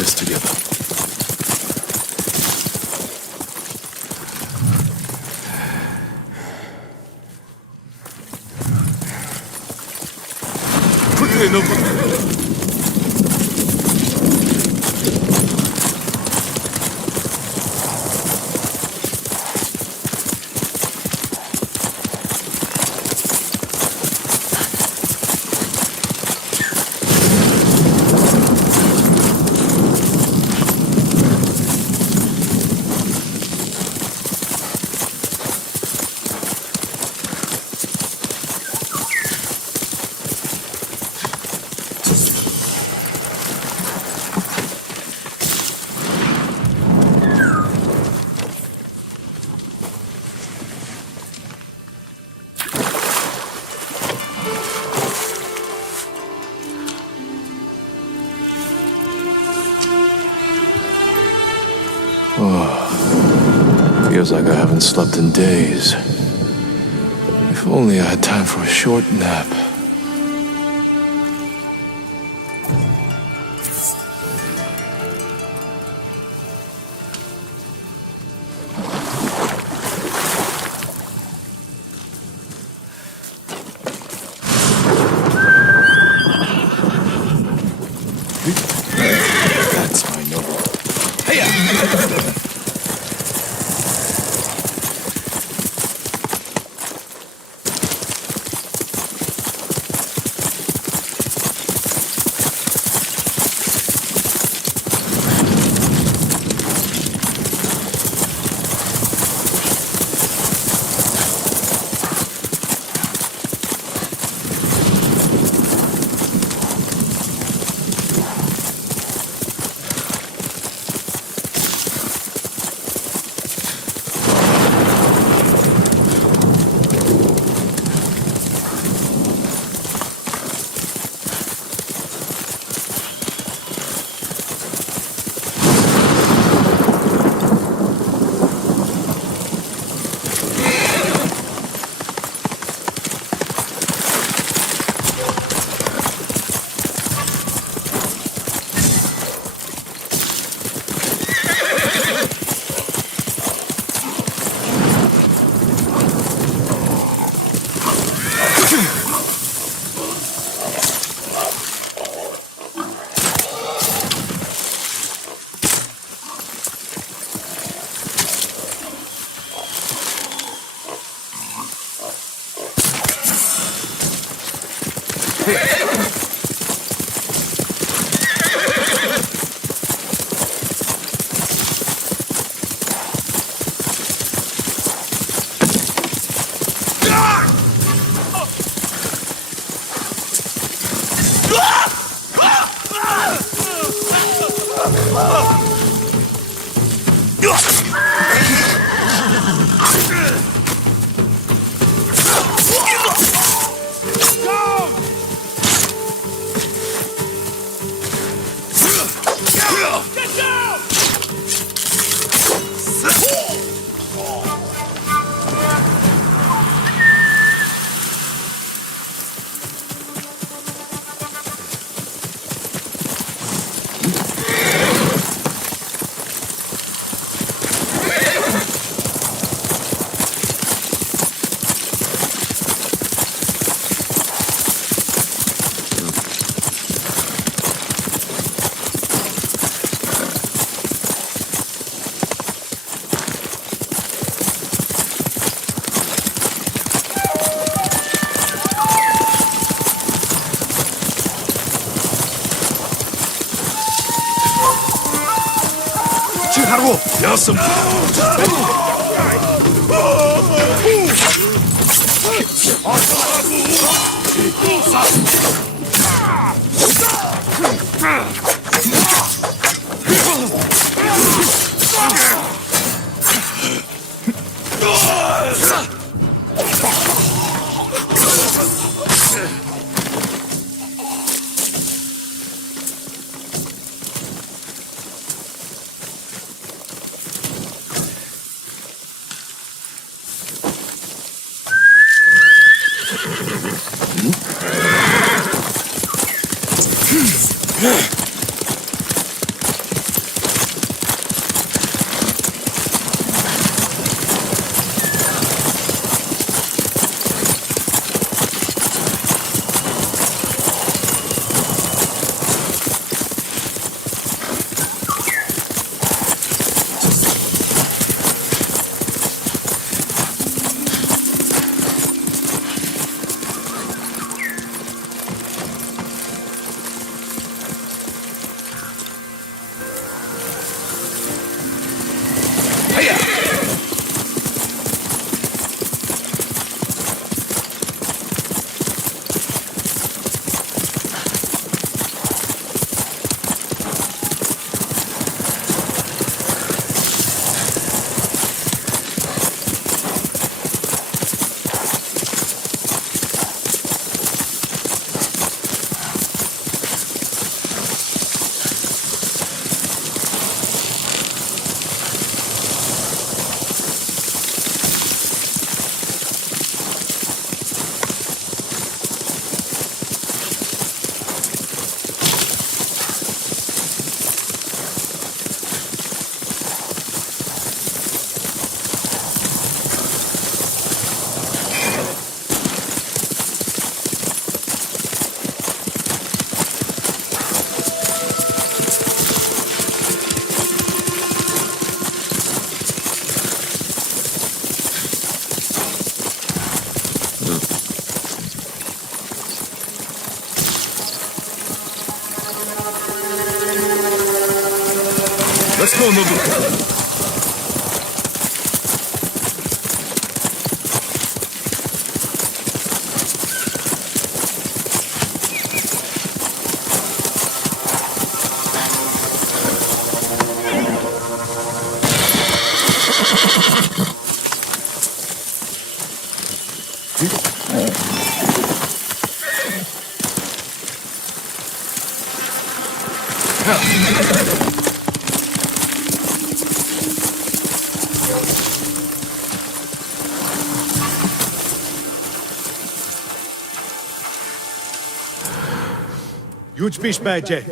this together. Quickly, no. Feels like I haven't slept in days. If only I had time for a short nap. That's my noble. Hey! 하고 여섯 Let's go, Nobu. Już pisz będzie.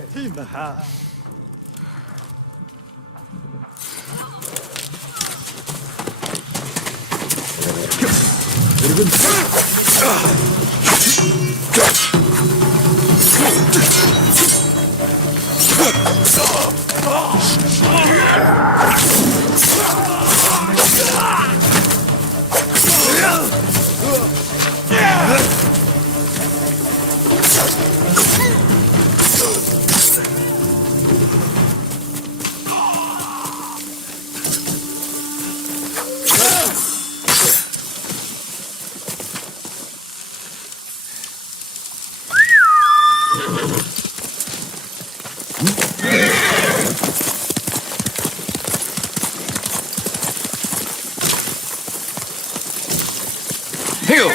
Heal!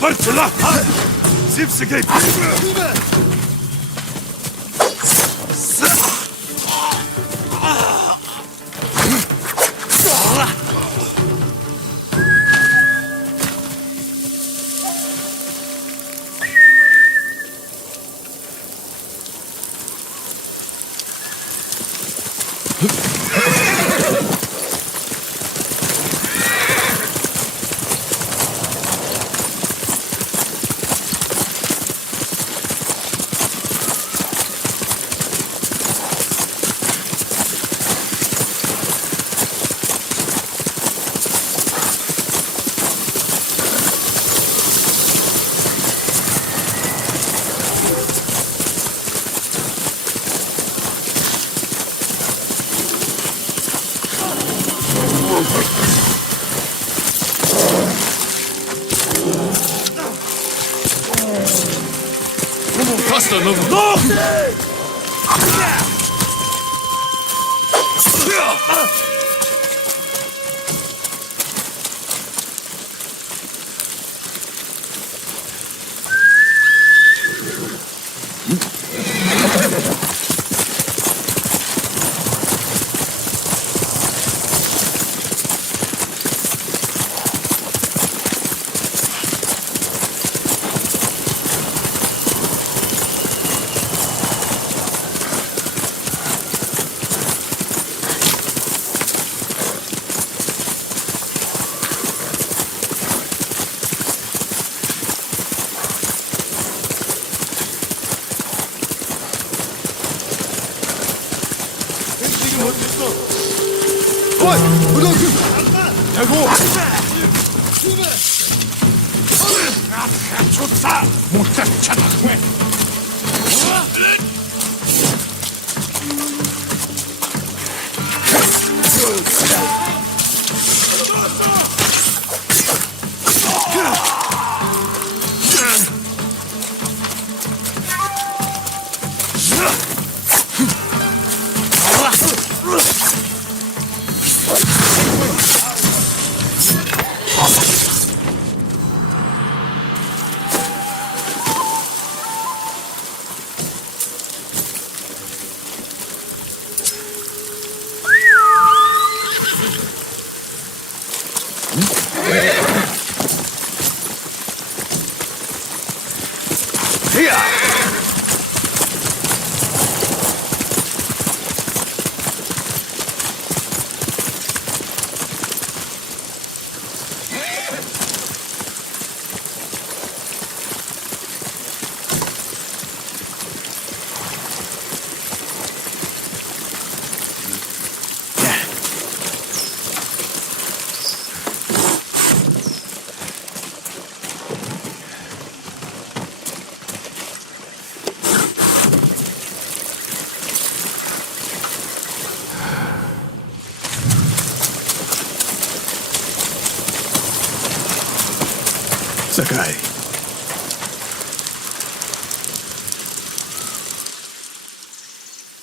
Bartula! Zipsige! Costa, Nobu! No! 어이! 무덤! 대고! 좋다! 못했잖아! Sakai.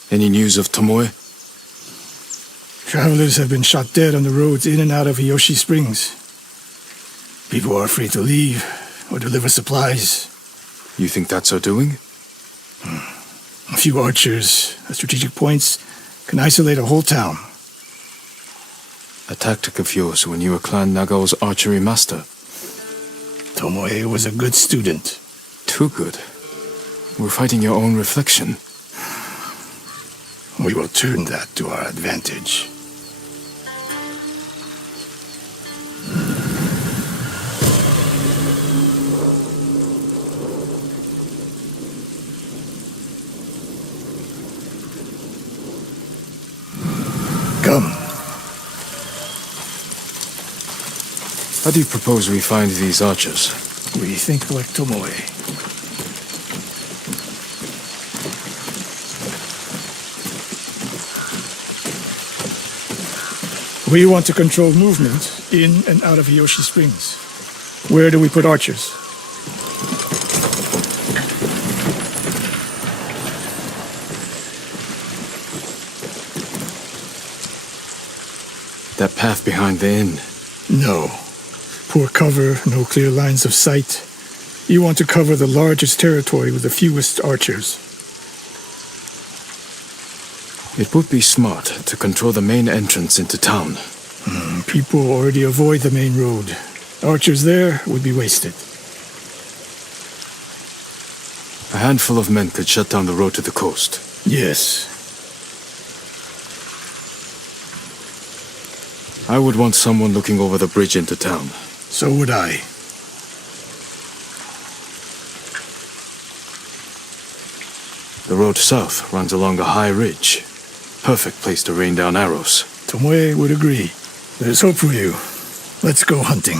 Any news of Tomoe? Travelers have been shot dead on the roads in and out of Hiyoshi Springs. People are afraid to leave or deliver supplies. You think that's her doing? A few archers at strategic points can isolate a whole town. A tactic of yours when you were Clan Nagao's archery master. Tomoe was a good student. Too good. We're fighting your own reflection. We will turn that to our advantage. Come. How do you propose we find these archers? We think like Tomoe. We want to control movement in and out of Hiyoshi Springs. Where do we put archers? That path behind the inn. No. Poor cover, no clear lines of sight. You want to cover the largest territory with the fewest archers. It would be smart to control the main entrance into town. People already avoid the main road. Archers there would be wasted. A handful of men could shut down the road to the coast. Yes. I would want someone looking over the bridge into town. So would I. The road south runs along a high ridge. Perfect place to rain down arrows. Tomoe would agree. There's hope for you. Let's go hunting.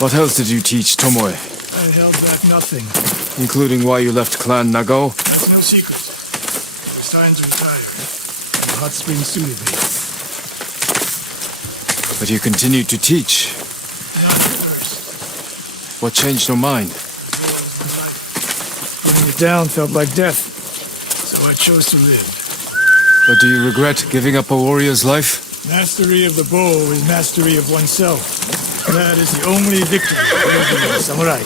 What else did you teach Tomoe? I held back nothing. Including why you left Clan Nagao? It's no secret. It was time to retire. And the hot spring suited me. But you continued to teach. Not at first. What changed your mind? Laying it down felt like death. So I chose to live. But do you regret giving up a warrior's life? Mastery of the bow is mastery of oneself. That is the only victory worthy of a samurai.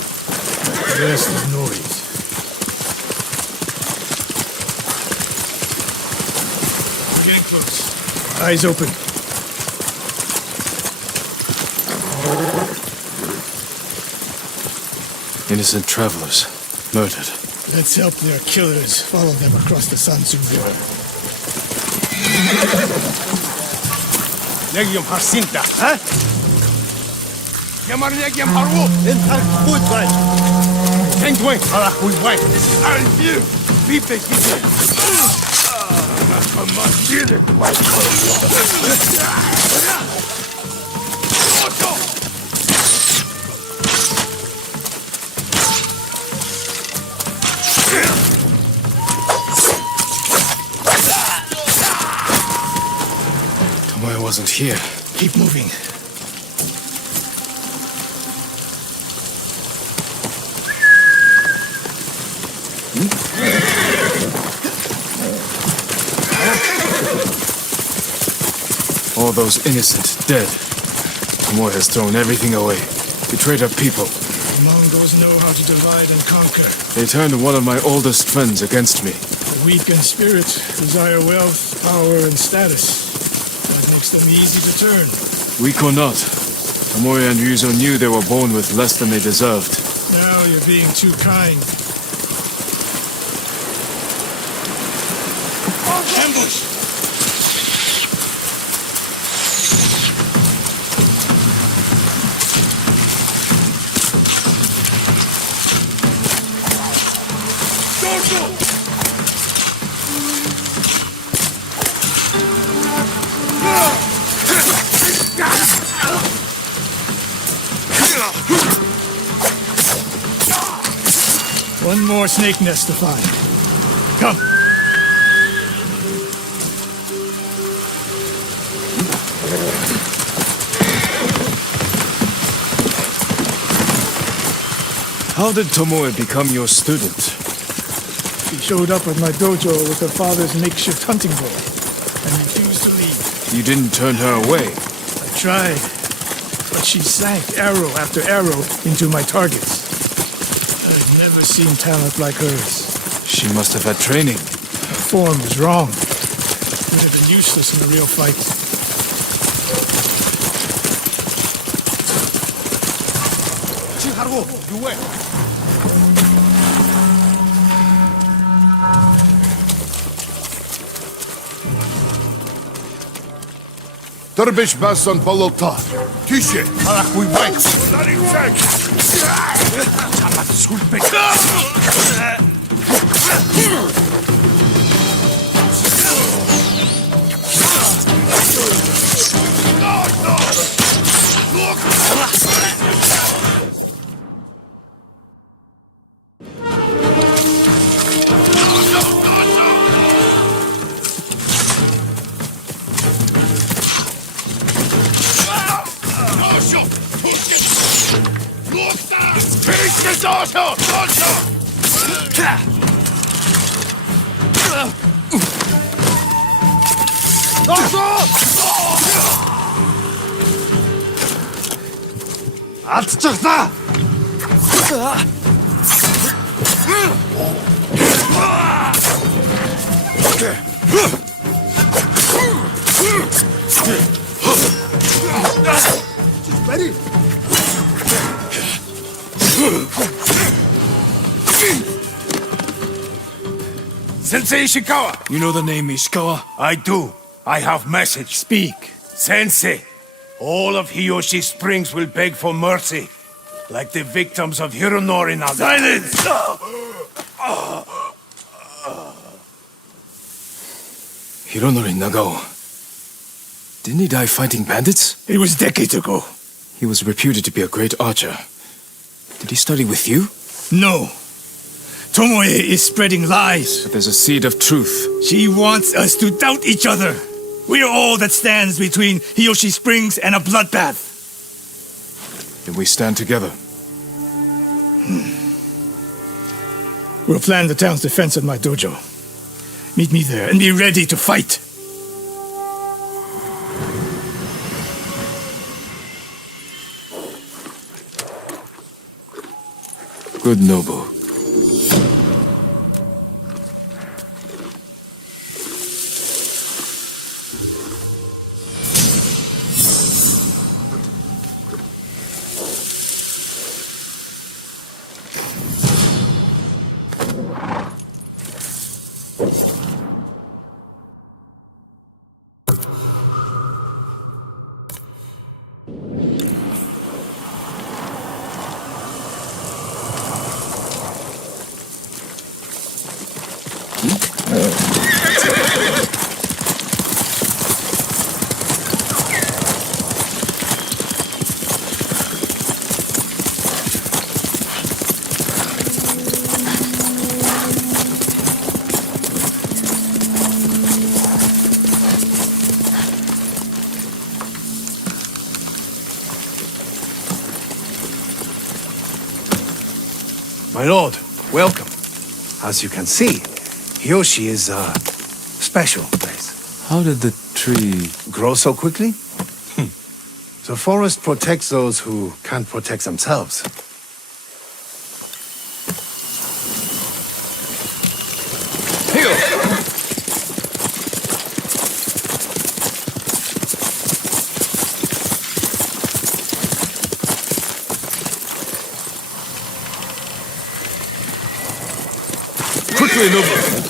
The rest is noise. We're getting close. Eyes open. Innocent travelers, murdered. Let's help their killers follow them across the Sansun River. Legium Harsinta, huh? Yamar Legium Haru, in good way. Thank you, Alahui White. I'll view. Beep the kitchen. I must kill it. Tomoe wasn't here. Keep moving. All those innocent dead. Tomoe has thrown everything away. Betrayed her people. The Mongols know how to divide and conquer. They turned one of my oldest friends against me. The weak in spirit desire wealth, power, and status. That makes them easy to turn. Weak or not, Tomoe and Ryuzo knew they were born with less than they deserved. Now you're being too kind. Ambush! One more snake nest to find. Come. How did Tomoe become your student? She showed up at my dojo with her father's makeshift hunting bow and refused to leave. You didn't turn her away. I tried, but she sank arrow after arrow into my targets. I've never seen talent like hers. She must have had training. Her form was wrong. Would have been useless in a real fight. Chiharu, you wait. Dervish Basson Balota. Tüche. Alahui White. Bloody Frank. Tamat Skulpek. Атчихлаа! Ready? Sensei Ishikawa! You know the name Ishikawa? I do. I have message. Speak. Sensei, all of Hiyoshi Springs will beg for mercy, like the victims of Hironori Naga. Silence! Hironori Nagao. Didn't he die fighting bandits? It was decades ago. He was reputed to be a great archer. Did he study with you? No. Tomoe is spreading lies. But there's a seed of truth. She wants us to doubt each other. We are all that stands between Hiyoshi Springs and a bloodbath. Then we stand together. We'll plan the town's defense at my dojo. Meet me there and be ready to fight. Good noble. My lord, welcome. As you can see, Hiyoshi is a special place. How did the tree... Grow so quickly? The forest protects those who can't protect themselves. Quickly, Nobu!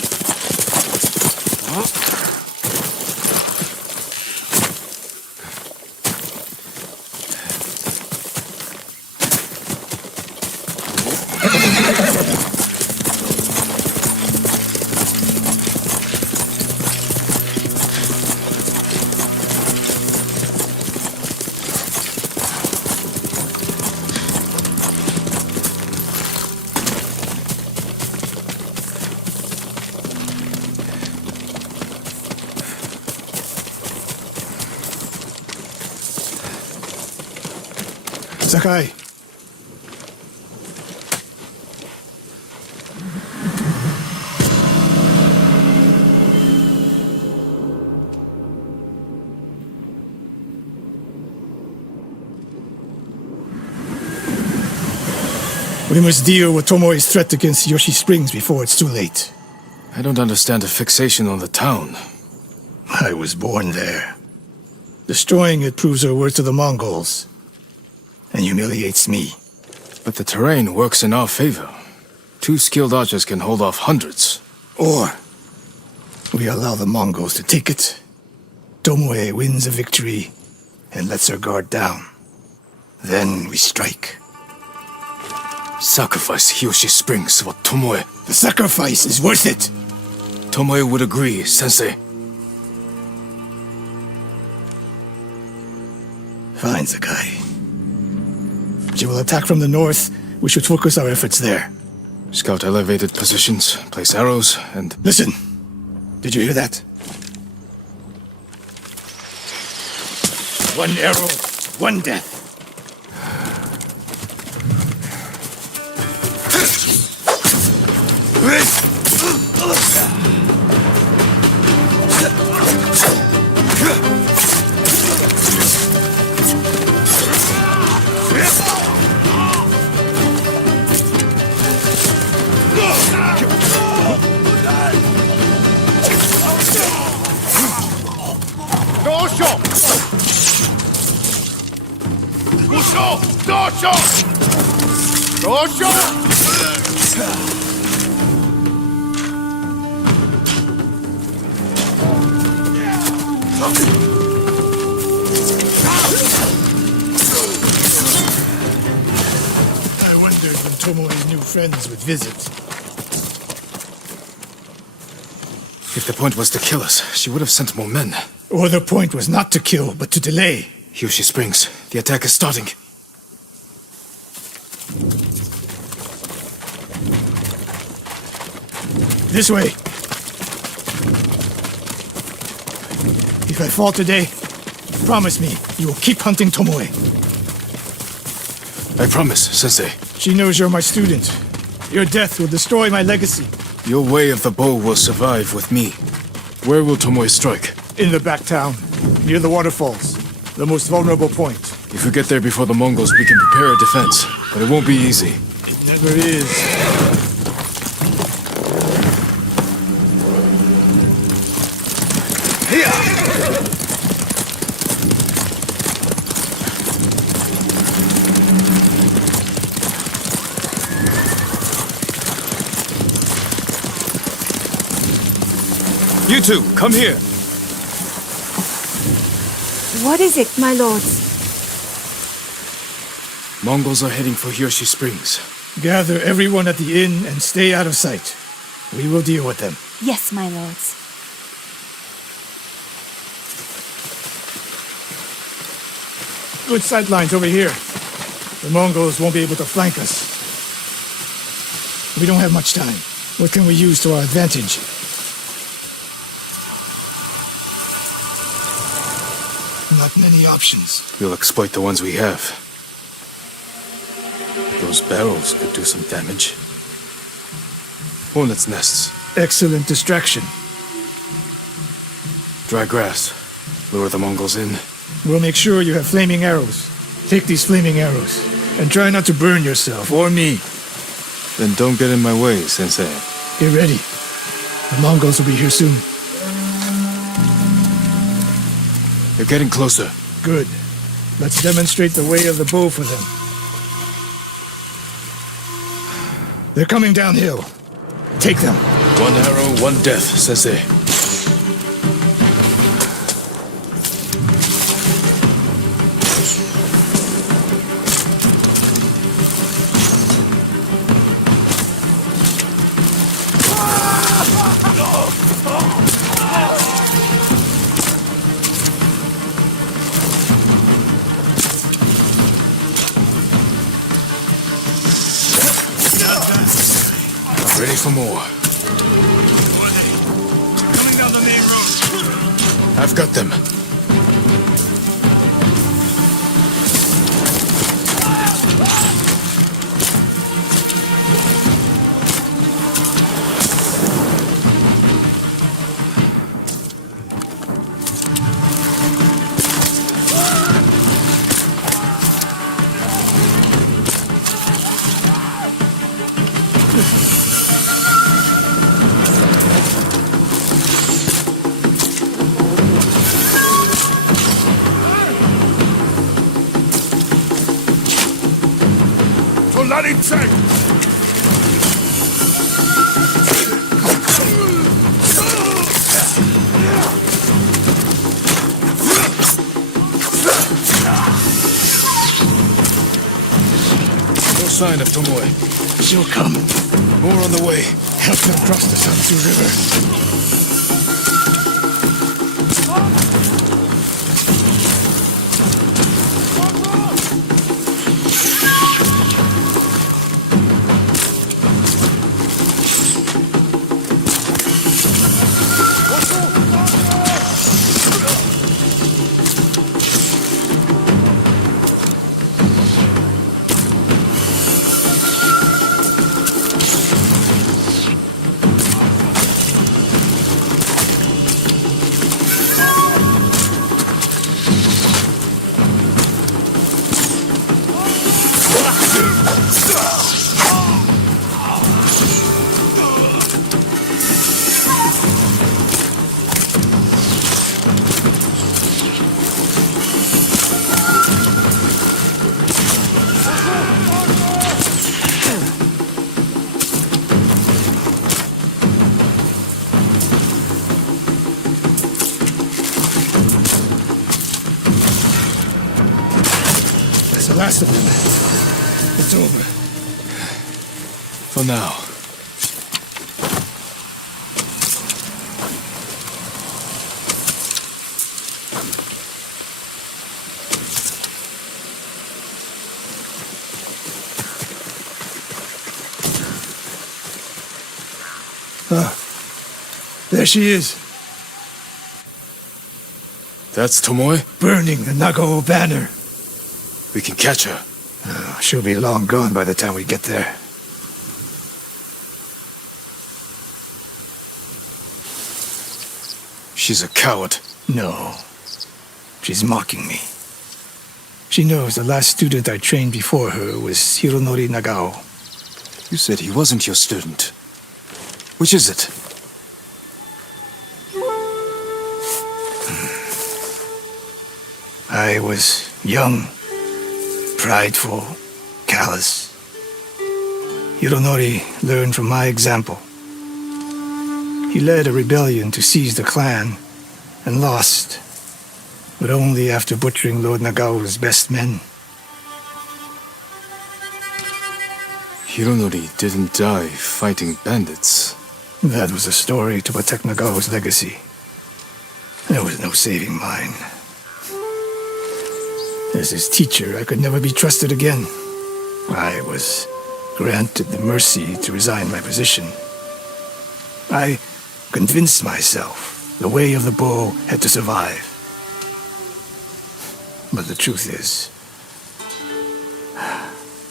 Sakai. We must deal with Tomoe's threat against Yoshi Springs before it's too late. I don't understand the fixation on the town. I was born there. Destroying it proves our worth to the Mongols. And humiliates me. But the terrain works in our favor. 2 skilled archers can hold off hundreds. Or we allow the Mongols to take it. Tomoe wins a victory and lets her guard down. Then we strike. Sacrifice Hiyoshi Springs for Tomoe. The sacrifice is worth it. Tomoe would agree, Sensei. Fine, Sakai. She will attack from the north. We should focus our efforts there. Scout elevated positions, place arrows, and... Listen! Did you hear that? One arrow, one death. I wondered when Tomoe's new friends would visit. If the point was to kill us, she would have sent more men. Or the point was not to kill, but to delay. Hiyoshi Springs, the attack is starting. This way. If I fall today, promise me you will keep hunting Tomoe. I promise, Sensei. She knows you're my student. Your death will destroy my legacy. Your way of the bow will survive with me. Where will Tomoe strike? In the back town, near the waterfalls. The most vulnerable point. If we get there before the Mongols, we can prepare a defense. But it won't be easy. It never is. You two, come here. What is it, my lords? Mongols are heading for Hiyoshi Springs. Gather everyone at the inn and stay out of sight. We will deal with them. Yes, my lords. Good sight lines over here. The Mongols won't be able to flank us. We don't have much time. What can we use to our advantage? Not many options. We'll exploit the ones we have. Those barrels could do some damage. Hornets' nests. Excellent distraction. Dry grass. Lure the Mongols in. We'll make sure you have flaming arrows. Take these flaming arrows, and try not to burn yourself or me. Then don't get in my way, Sensei. Get ready. The Mongols will be here soon. They're getting closer. Good. Let's demonstrate the way of the bow for them. They're coming downhill. Take them. One arrow, one death, Sensei. Ready for more. Coming down the main road. I've got them. Not inside! No sign of Tomoe. She'll come. More on the way. Help them cross the Satsu River. The last of them. It's over. For now. There she is, That's Tomoe? burning the Nagao banner. We can catch her. She'll be long gone by the time we get there. She's a coward. No. She's mocking me. She knows the last student I trained before her was Hironori Nagao. You said he wasn't your student. Which is it? I was young, prideful, callous. Hironori learned from my example. He led a rebellion to seize the clan, and lost, but only after butchering Lord Nagao's best men. Hironori didn't die fighting bandits. That was a story to protect Nagao's legacy. There was no saving mine. As his teacher, I could never be trusted again. I was granted the mercy to resign my position. I convinced myself the way of the bow had to survive. But the truth is,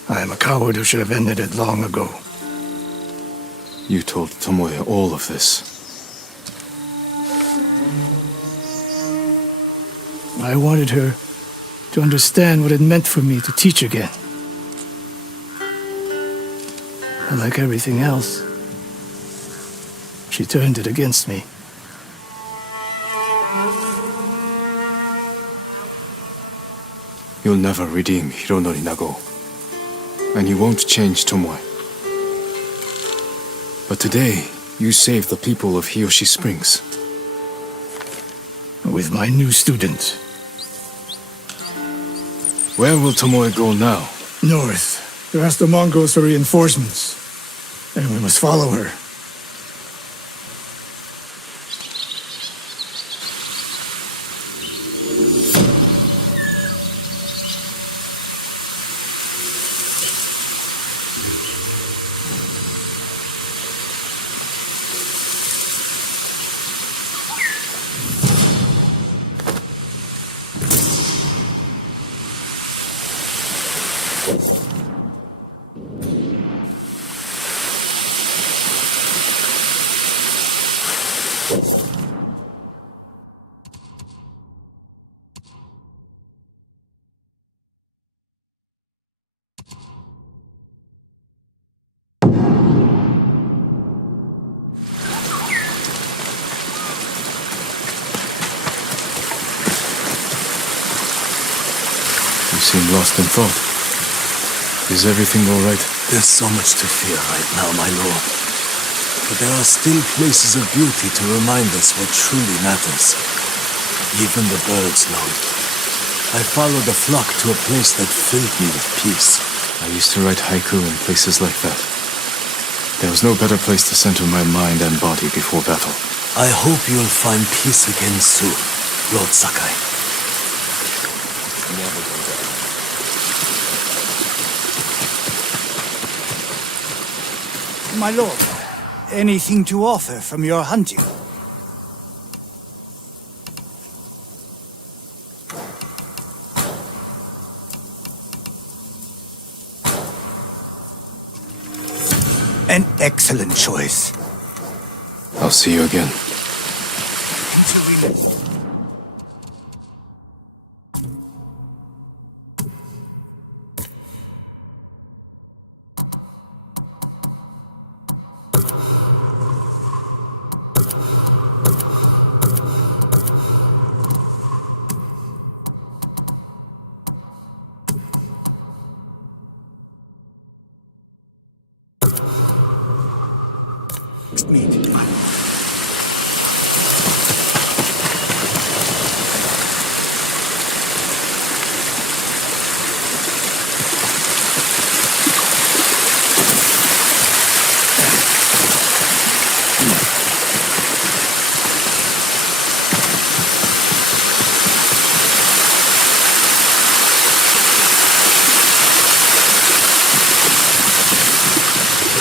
I am a coward who should have ended it long ago. You told Tomoe all of this. I wanted her to understand what it meant for me to teach again. And like everything else, she turned it against me. You'll never redeem Hironori Nagao. And you won't change Tomoe. But today, you saved the people of Hiyoshi Springs. With my new student. Where will Tomoe go now? North. To ask the Mongols for reinforcements. And we must follow her. You seem lost in thought. Is everything all right? There's so much to fear right now, my lord. But there are still places of beauty to remind us what truly matters. Even the birds know it. I followed the flock to a place that filled me with peace. I used to write haiku in places like that. There was no better place to center my mind and body before battle. I hope you'll find peace again soon, Lord Sakai. Never go back. My lord, anything to offer from your hunting? An excellent choice. I'll see you again.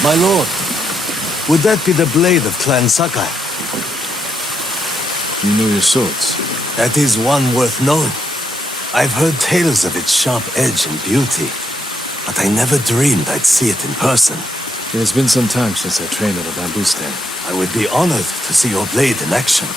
My lord, would that be the blade of Clan Sakai? You know your swords. That is one worth knowing. I've heard tales of its sharp edge and beauty, but I never dreamed I'd see it in person. It has been some time since I trained on a bamboo stand. I would be honored to see your blade in action.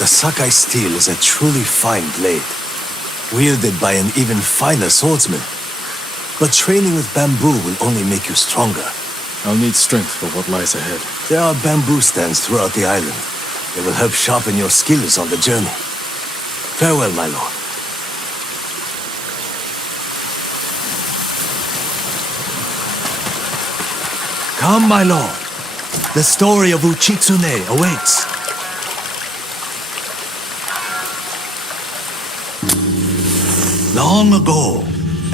The Sakai steel is a truly fine blade, wielded by an even finer swordsman. But training with bamboo will only make you stronger. I'll need strength for what lies ahead. There are bamboo stands throughout the island. They will help sharpen your skills on the journey. Farewell, my lord. Come, my lord. The story of Uchitsune awaits. Long ago,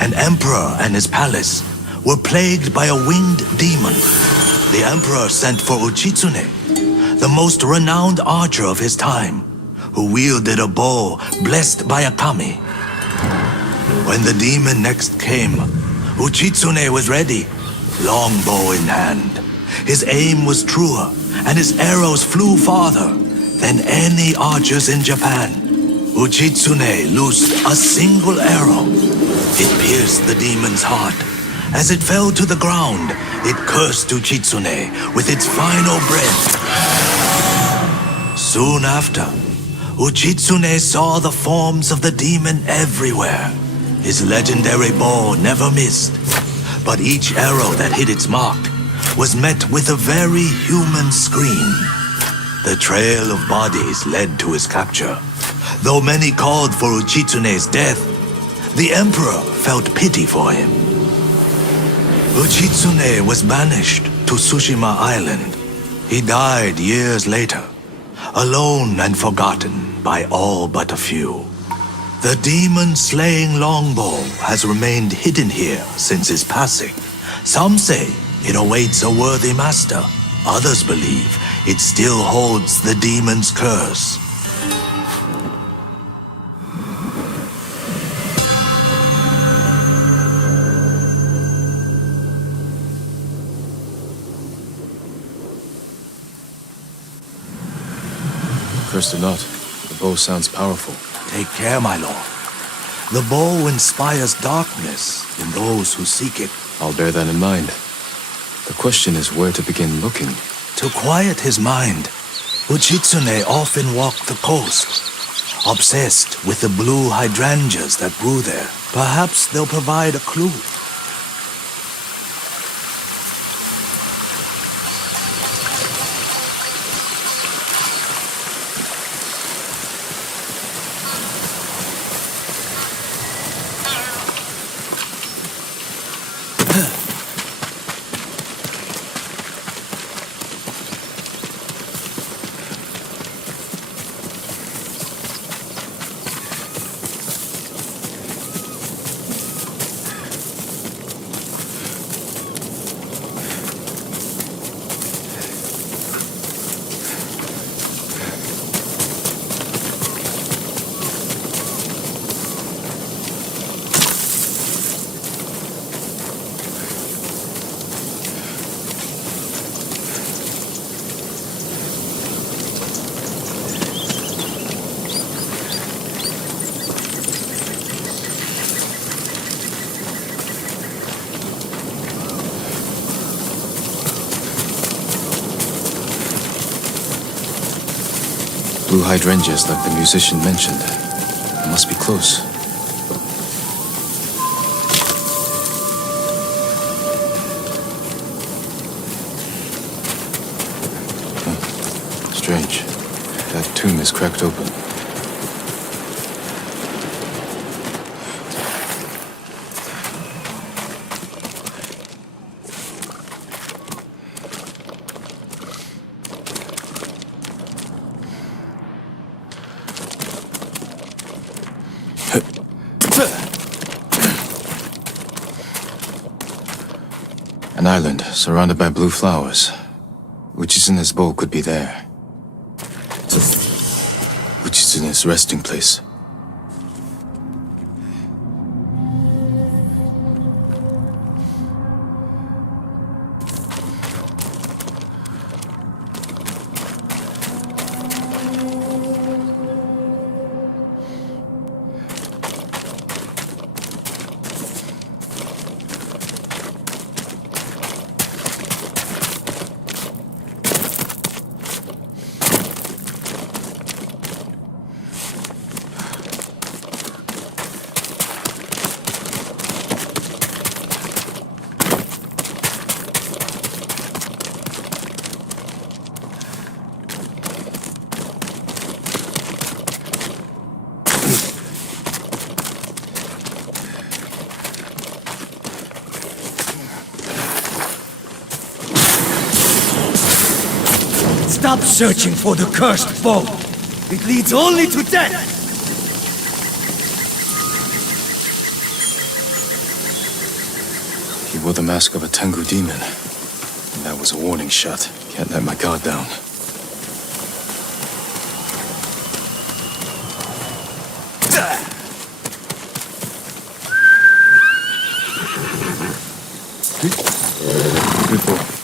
an emperor and his palace were plagued by a winged demon. The emperor sent for Uchitsune, the most renowned archer of his time, who wielded a bow blessed by a kami. When the demon next came, Uchitsune was ready, longbow in hand. His aim was truer, and his arrows flew farther than any archers in Japan. Uchitsune loosed a single arrow. It pierced the demon's heart. As it fell to the ground, it cursed Uchitsune with its final breath. Soon after, Uchitsune saw the forms of the demon everywhere. His legendary bow never missed, but each arrow that hit its mark was met with a very human scream. The trail of bodies led to his capture. Though many called for Uchitsune's death, the emperor felt pity for him. Uchitsune was banished to Tsushima Island. He died years later, alone and forgotten by all but a few. The demon-slaying longbow has remained hidden here since his passing. Some say it awaits a worthy master. Others believe it still holds the demon's curse. Cursed or not, the bow sounds powerful. Take care, my lord. The bow inspires darkness in those who seek it. I'll bear that in mind. The question is where to begin looking. To quiet his mind, Uchitsune often walked the coast, obsessed with the blue hydrangeas that grew there. Perhaps they'll provide a clue. Blue hydrangeas like the musician mentioned. It must be close. Strange. That tomb is cracked open. An island surrounded by blue flowers. Uchitsune's bow could be there. Uchitsune's resting place. Stop searching for the cursed bow. It leads only to death. He wore the mask of a Tengu demon. And that was a warning shot. Can't let my guard down. Good boy.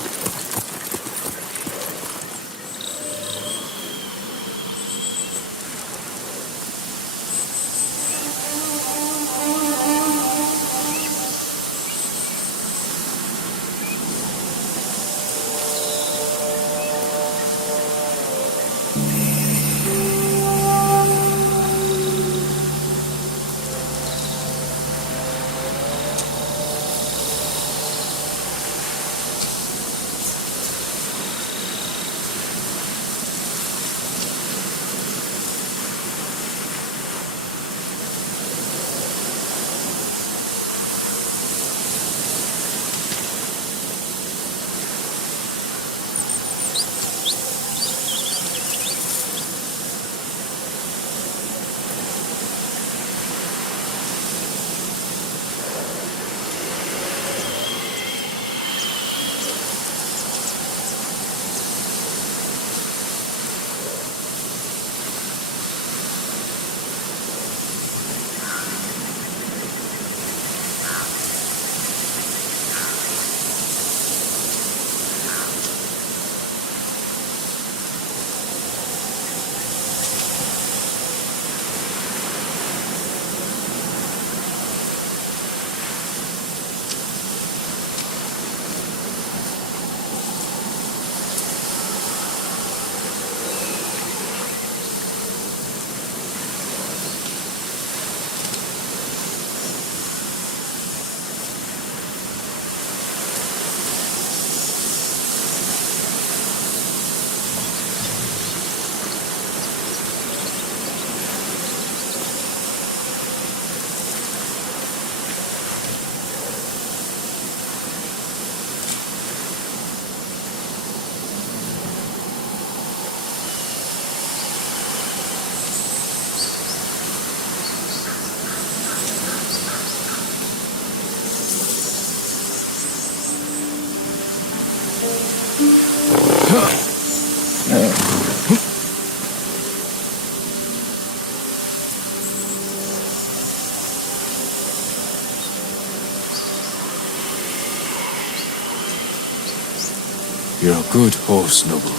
You're a good horse, Noble.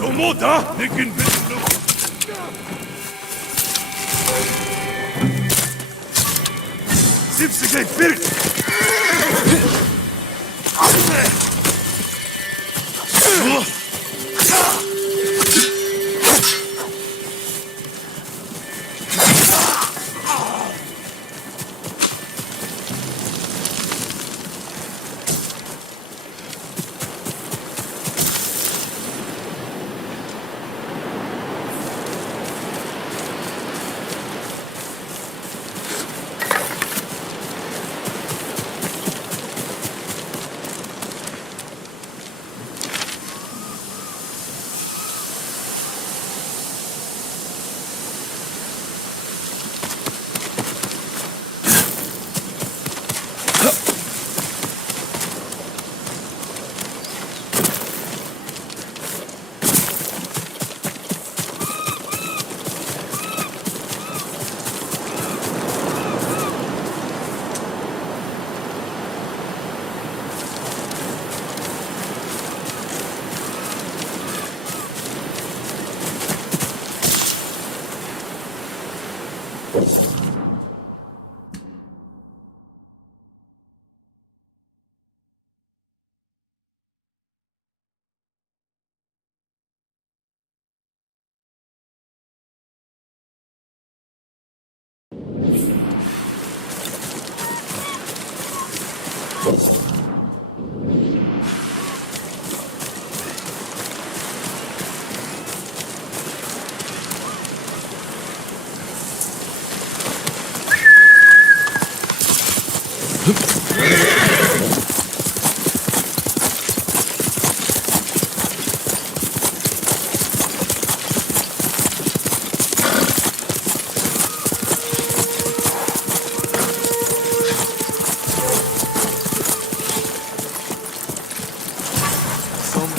Somoda, Nikin Zipsigate Birk!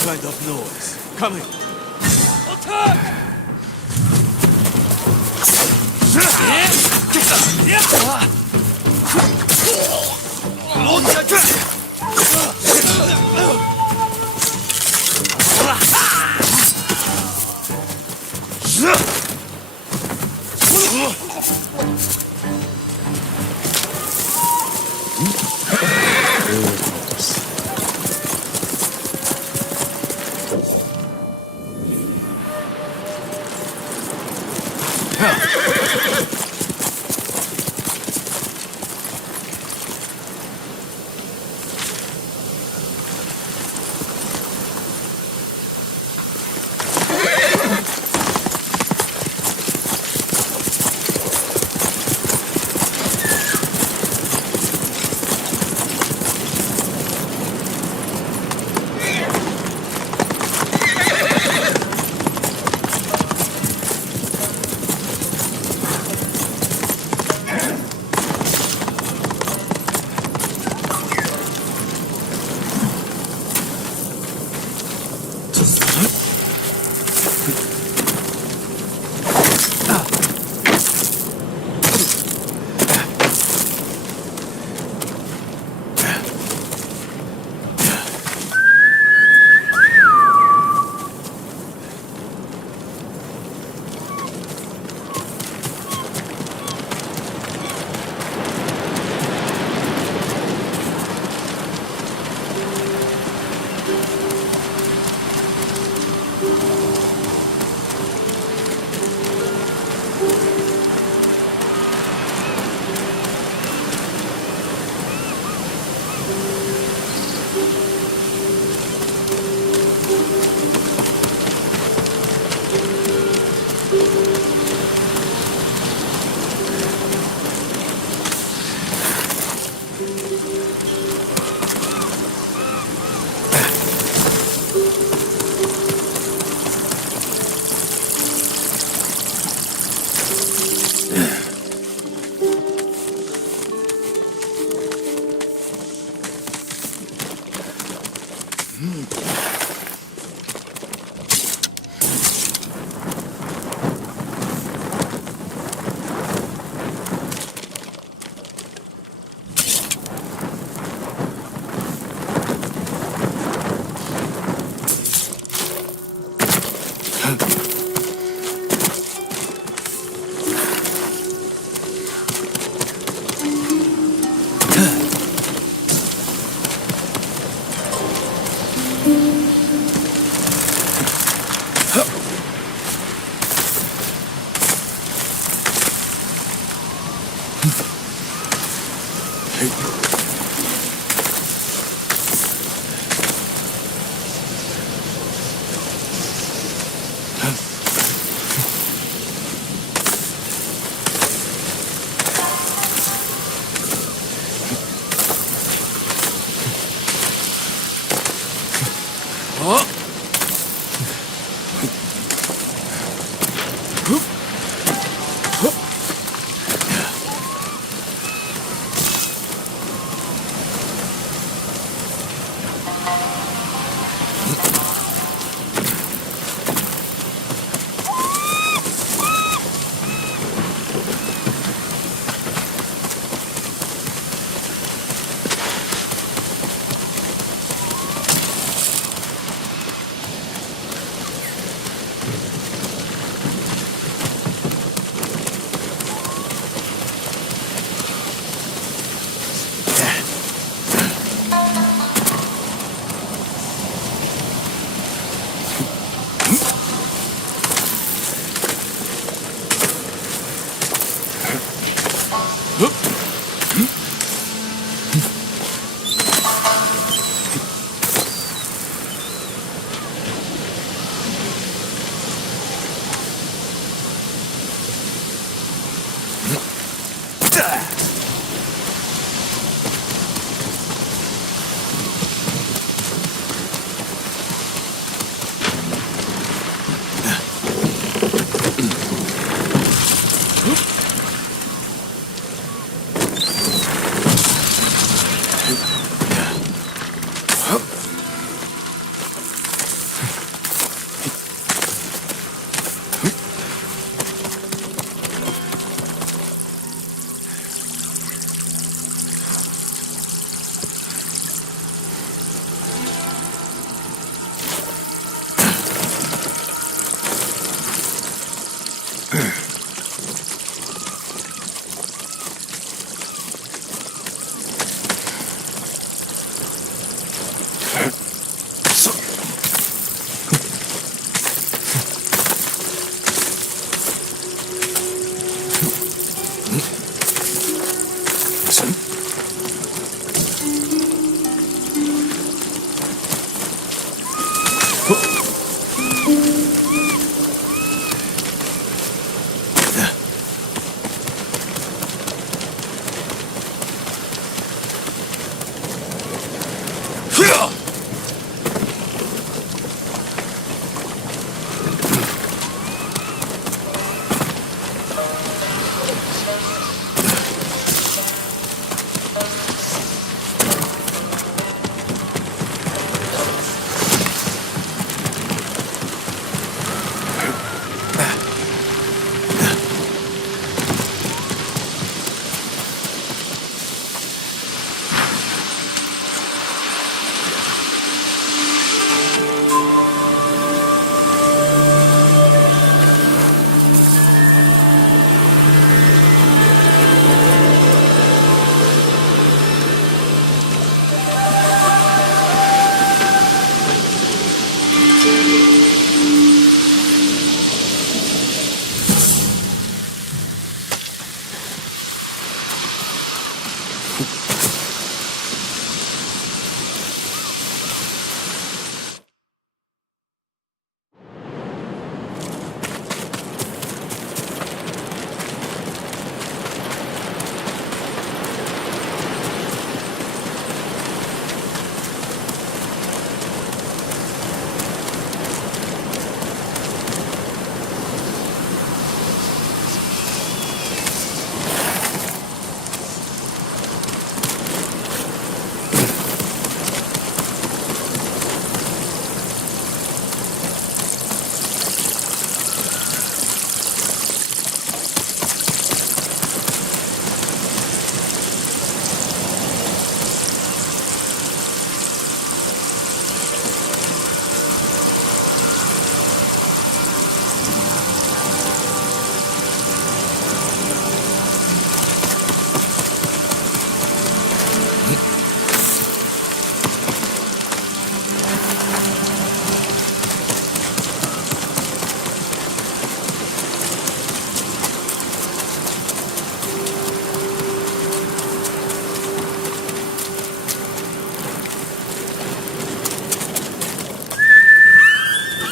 kind of noise. Coming.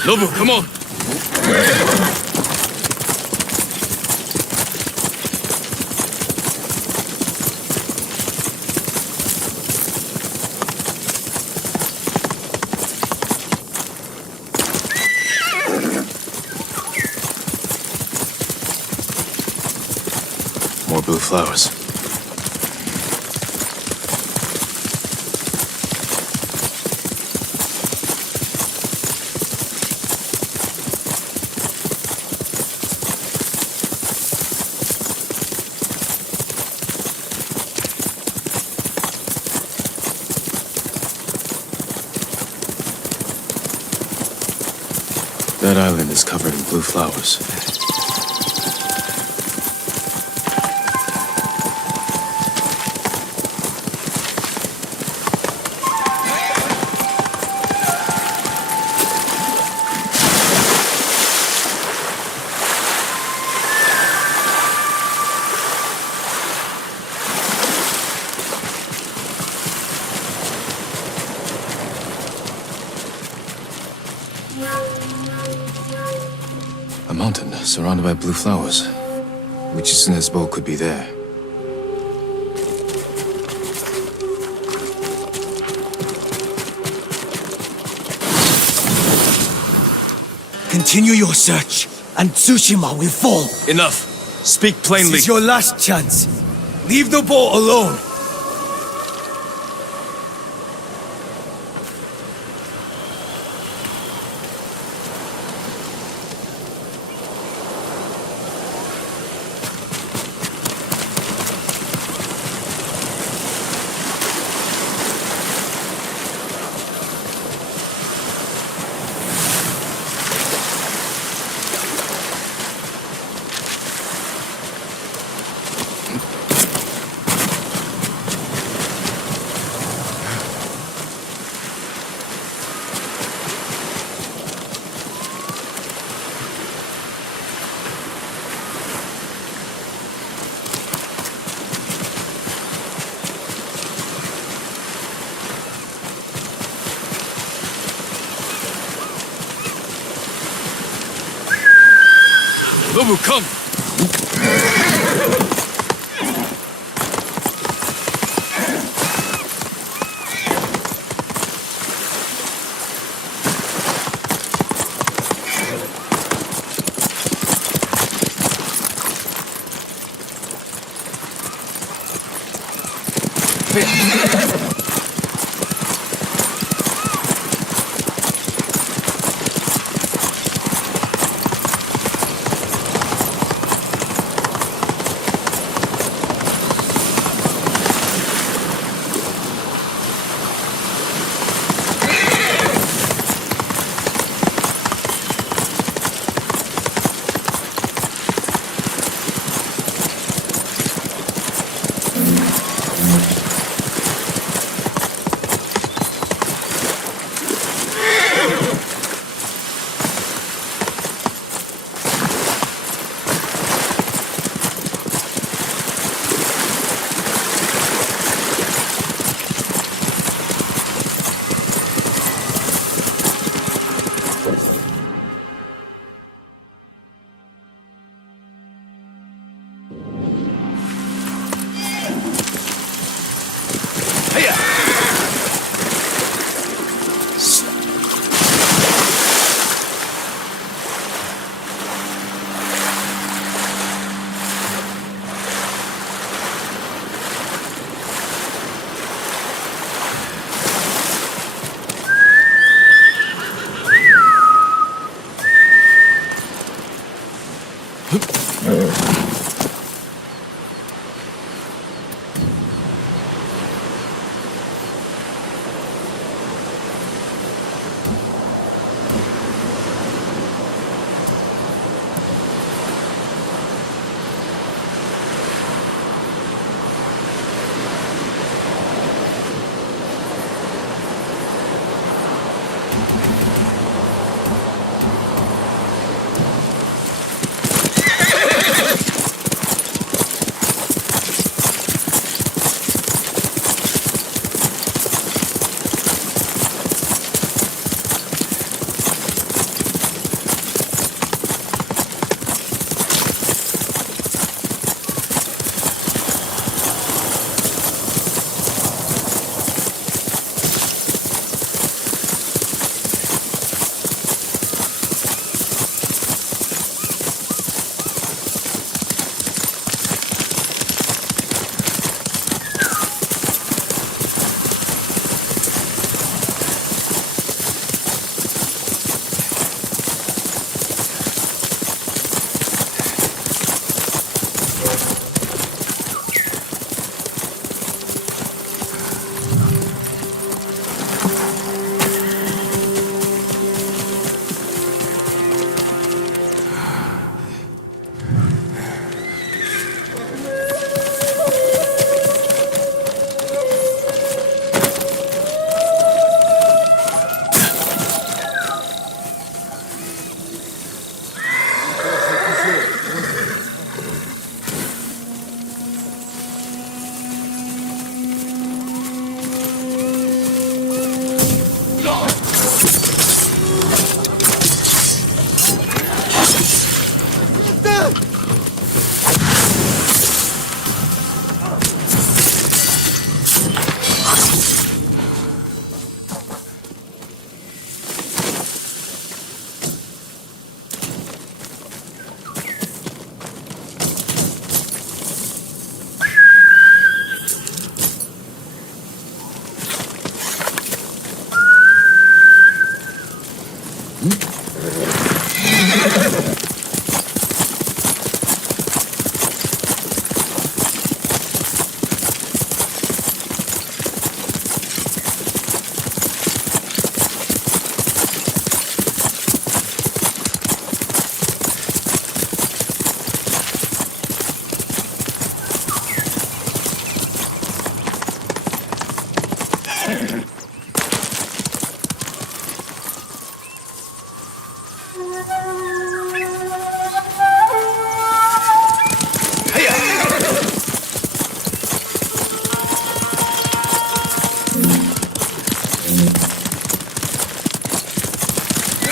Nobu, come on! More blue flowers. That island is covered in blue flowers. A mountain surrounded by blue flowers. Michitsune's bow could be there. Continue your search, and Tsushima will fall. Enough! Speak plainly! This is your last chance. Leave the boat alone. Nobu, come!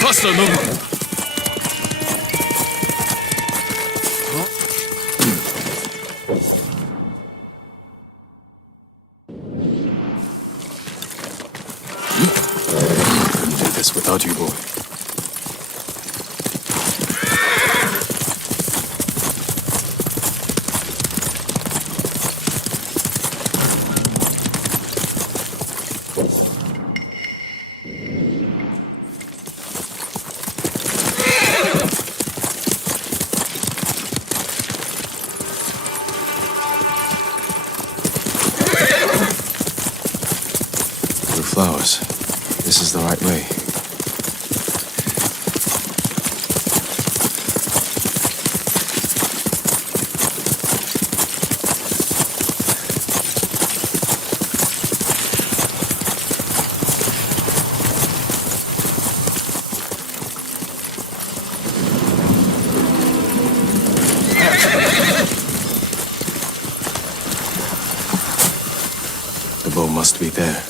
Faster, Nobu! stars. This is the right way. The bow must be there.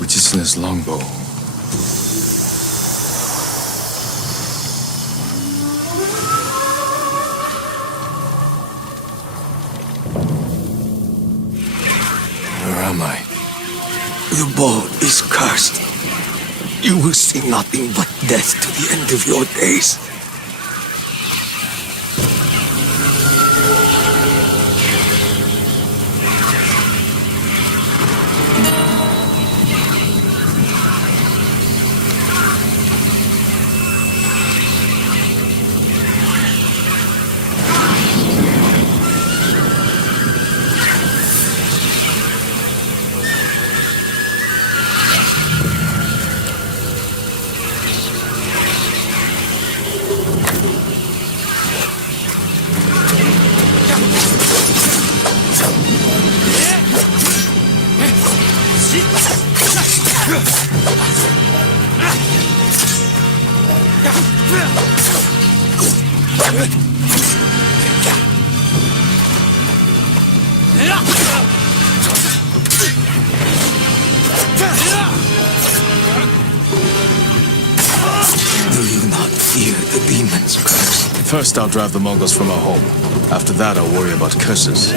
Witch's longbow. Where am I? The bow is cursed. You will see nothing but death to the end of your days. Do you not fear the demon's curse? First, I'll drive the Mongols from our home. After that, I'll worry about curses.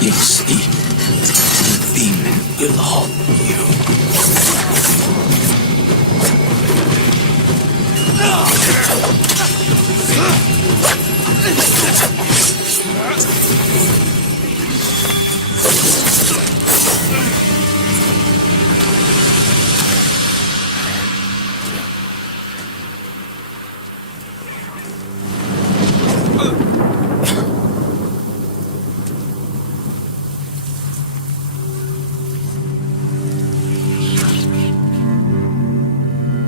You see, the demon will haunt you.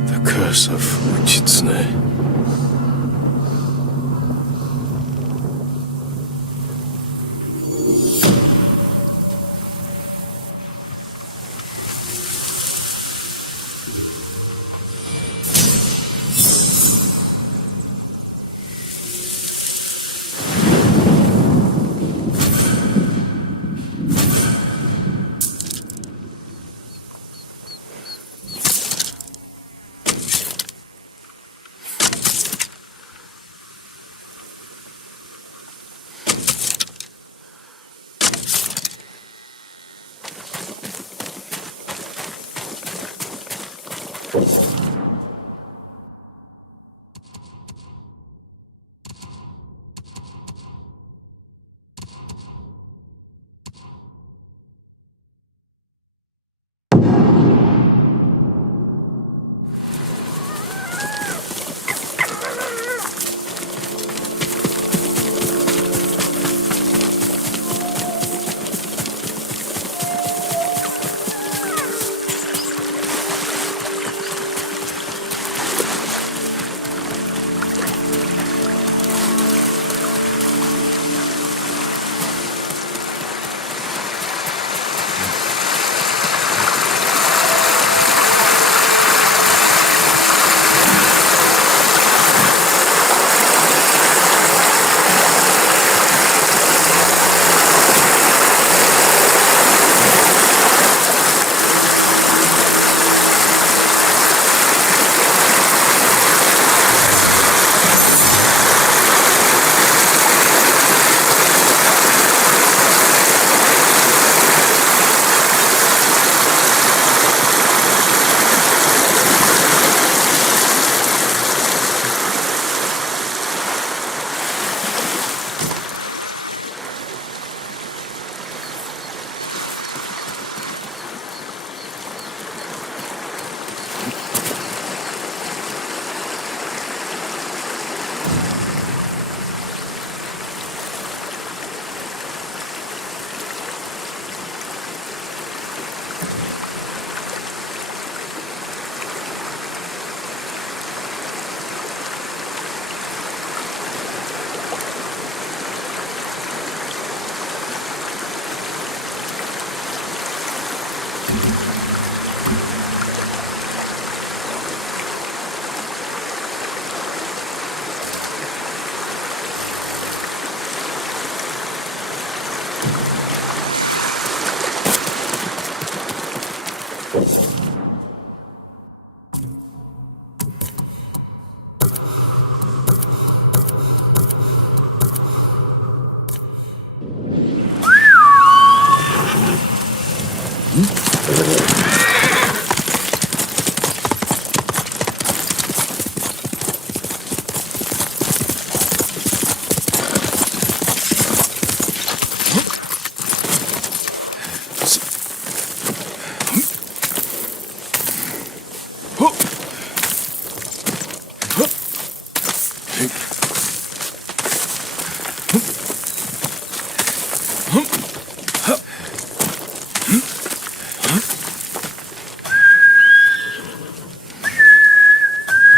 The curse of Witchitsune.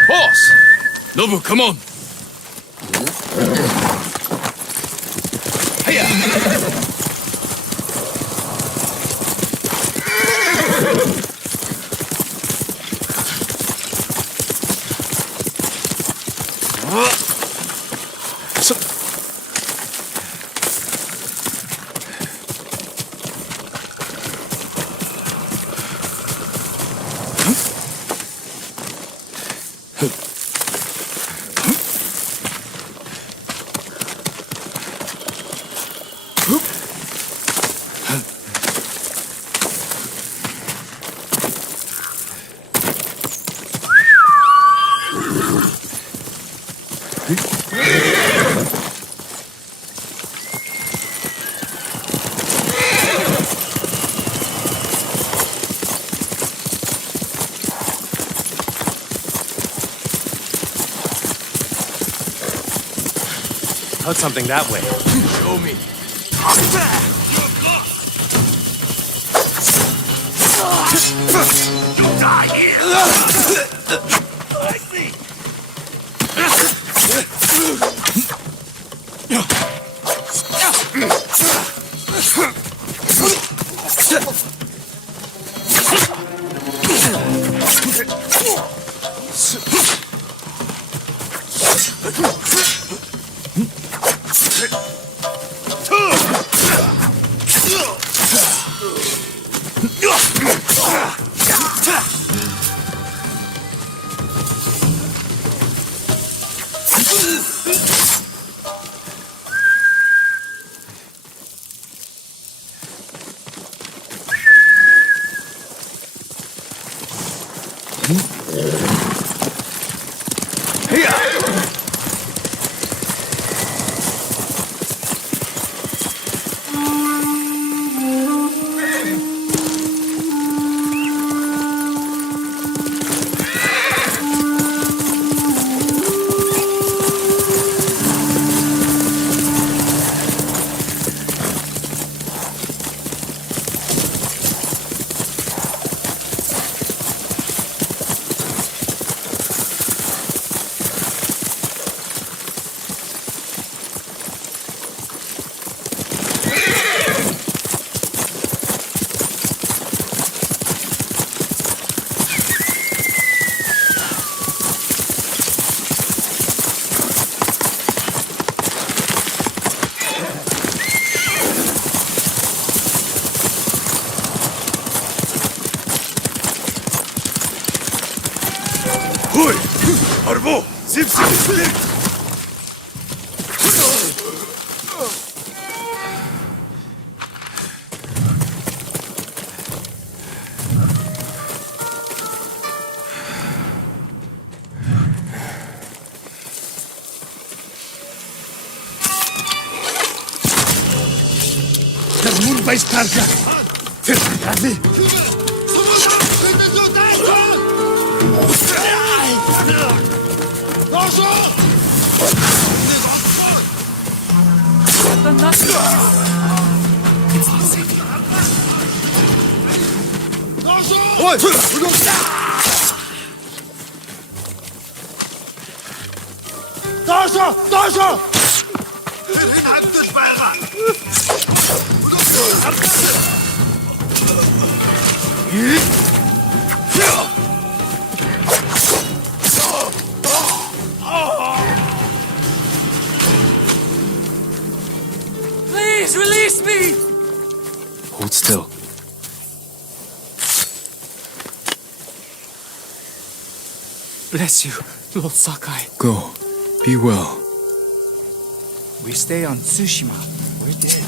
Horse! Nobu, come on! How'd something that way? Show me. You die here! I see! Ой! Арво! Зипси! Termur vais carga! Ferrari! Ой! Taşa! Taşa! Please release me! Hold still. Bless you, Lord Sakai. Go. Be well. We stay on Tsushima. We're dead.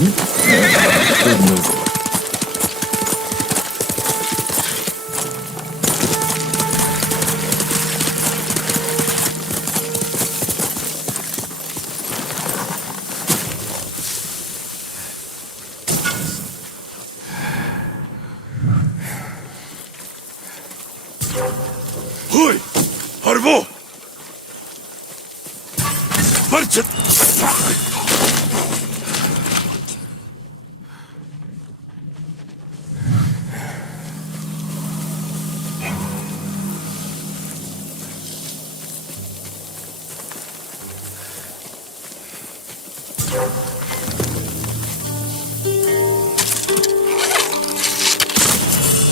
Good move. Hoi! Harvo! Merchant!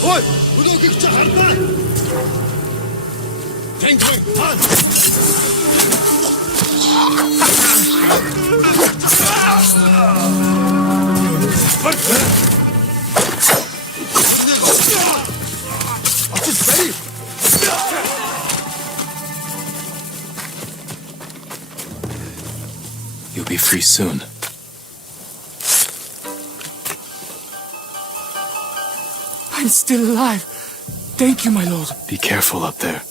Hoi! Udo gikça harba! Tengwing, han! Atış seri! You'll be free soon. I'm still alive. Thank you, my lord. Be careful up there.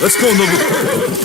Let's go, Nobu!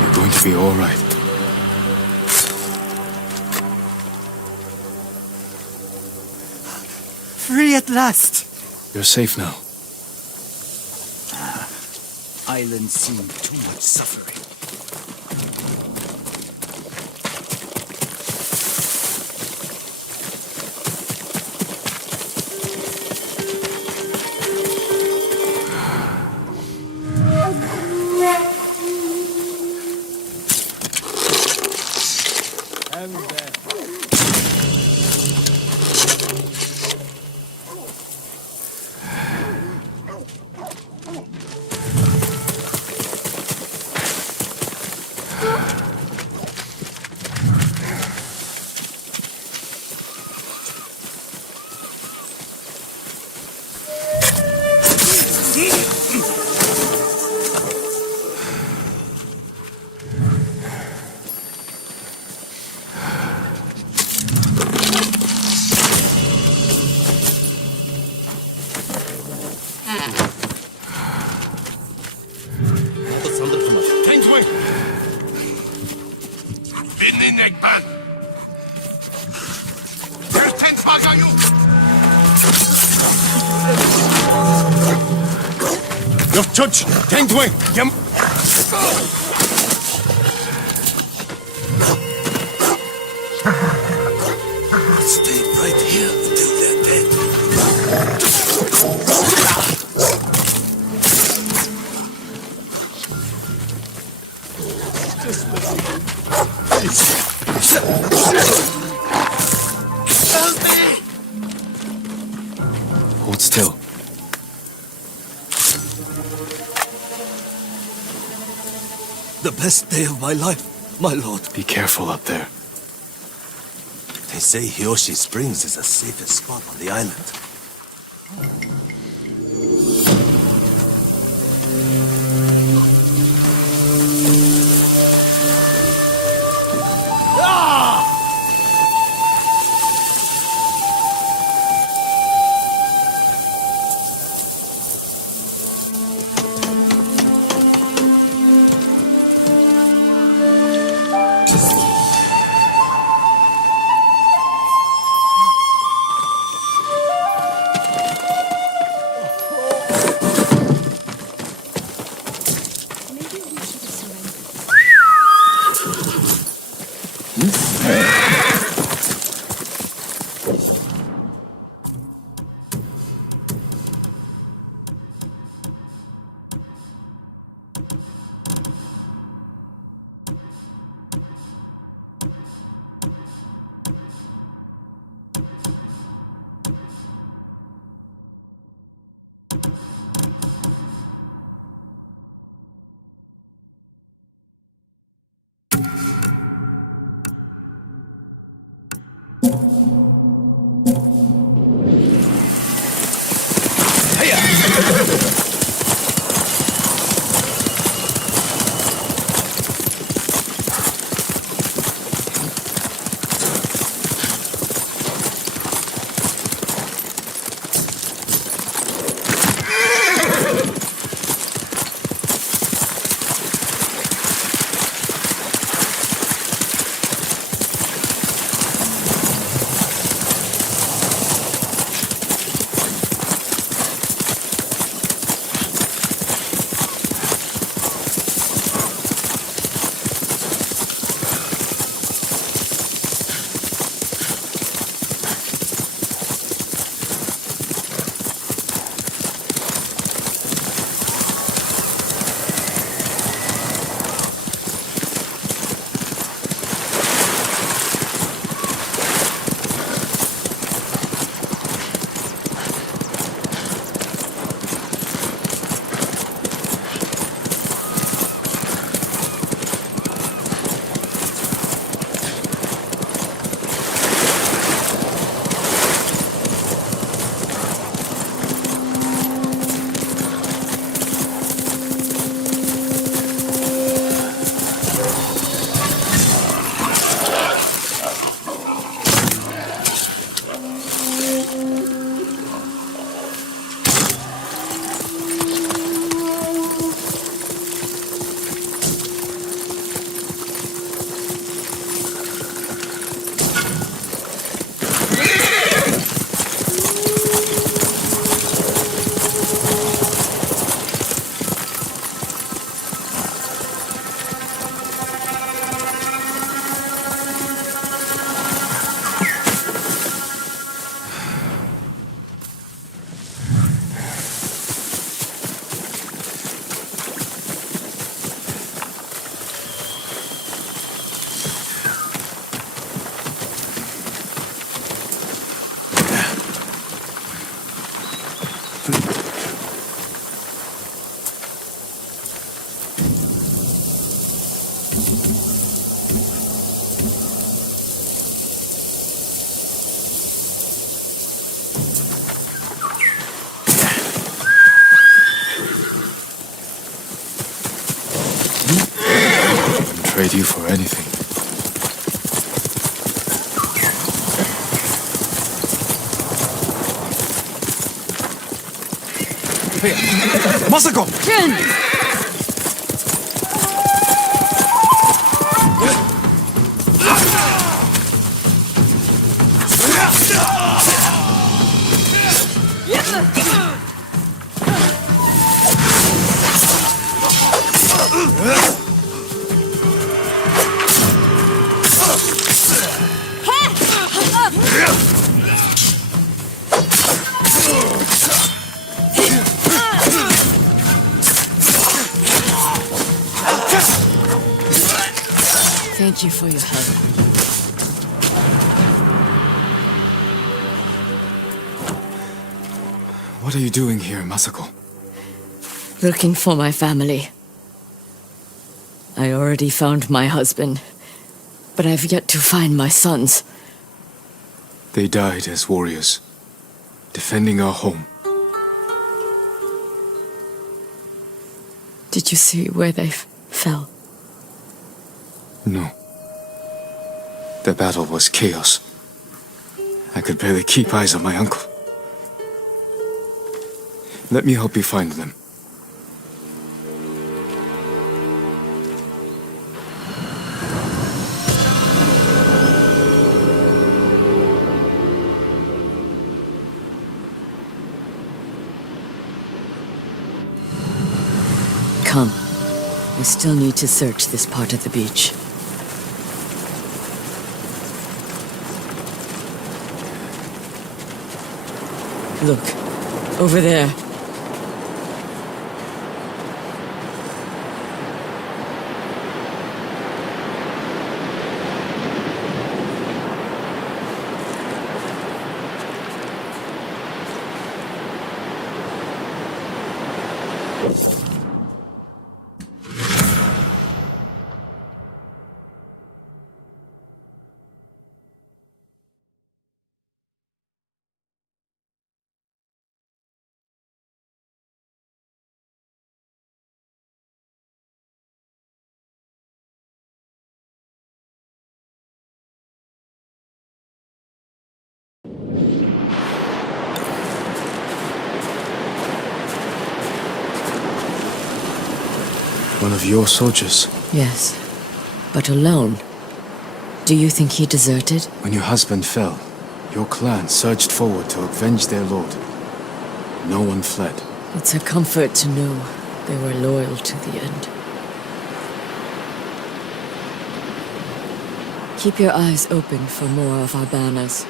You're going to be all right. Free at last! You're safe now. Island seen too much suffering. Judge, Tengwing, Yam. Stay right here until they're dead. Hold still. The best day of my life, my lord. Be careful up there. They say Hiyoshi Springs is the safest spot on the island. Maybe we should have surrendered. Trade you for anything. Masako! Thank you for your help. What are you doing here, Masako? Looking for my family. I already found my husband, but I've yet to find my sons. They died as warriors, defending our home. Did you see where they fell? No. The battle was chaos. I could barely keep eyes on my uncle. Let me help you find them. Come. We still need to search this part of the beach. Look, over there. One of your soldiers. Yes, but alone. Do you think he deserted? When your husband fell, your clan surged forward to avenge their lord. No one fled. It's a comfort to know they were loyal to the end. Keep your eyes open for more of our banners.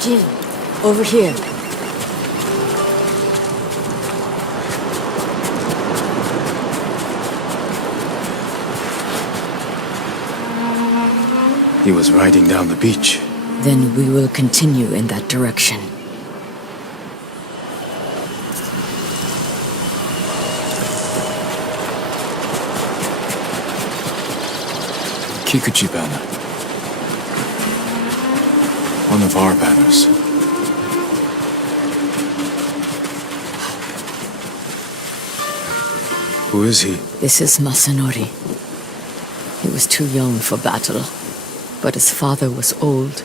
Jin, over here. He was riding down the beach. Then we will continue in that direction. Kikuchi banner. One of our banners. Who is he? This is Masanori. He was too young for battle, but his father was old,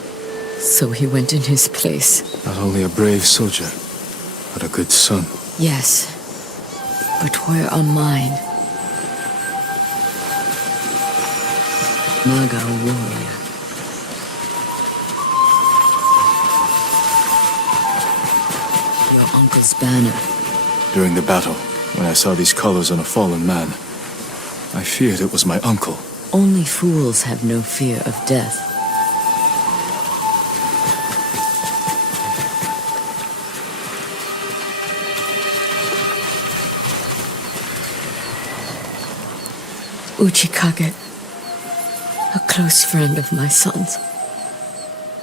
so he went in his place. Not only a brave soldier, but a good son. Yes, but where are mine? Naga warrior. Your uncle's banner. During the battle, when I saw these colors on a fallen man, I feared it was my uncle. Only fools have no fear of death. Uchikage, a close friend of my son's.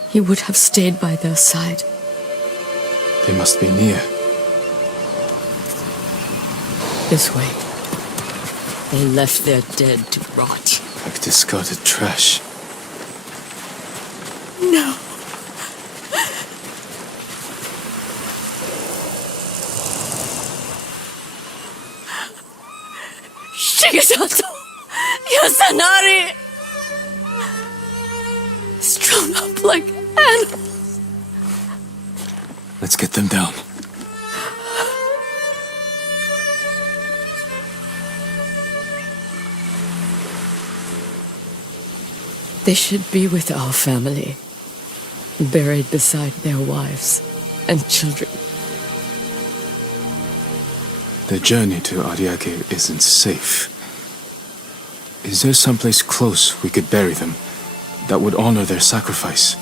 He would have stayed by their side. They must be near. This way. They left their dead to rot. Like discarded trash. No. Shigesato! Yasanari! Strung up like animals. Let's get them down. They should be with our family, buried beside their wives and children. The journey to Ariake isn't safe. Is there someplace close we could bury them that would honor their sacrifice?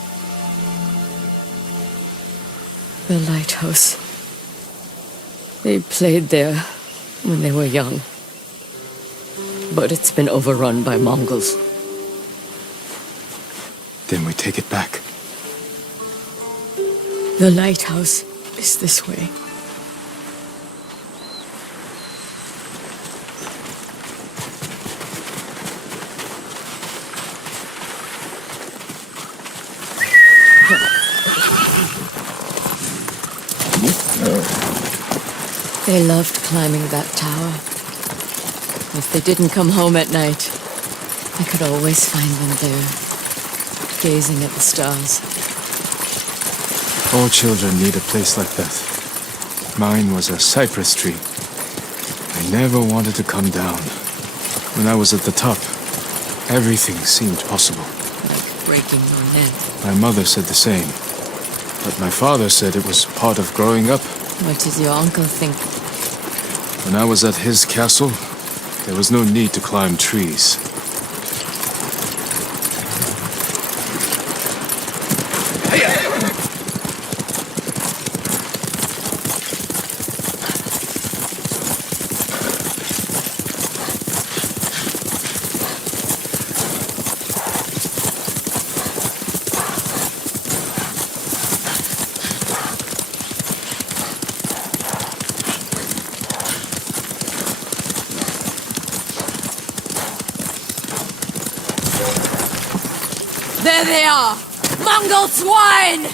The lighthouse. They played there when they were young. But it's been overrun by Mongols. Then we take it back. The lighthouse is this way. They loved climbing that tower. If they didn't come home at night, I could always find them there, gazing at the stars. All children need a place like that. Mine was a cypress tree. I never wanted to come down. When I was at the top, everything seemed possible. Like breaking your neck. My mother said the same. But my father said it was part of growing up. What did your uncle think? When I was at his castle, there was no need to climb trees. There they are! Mongol swine!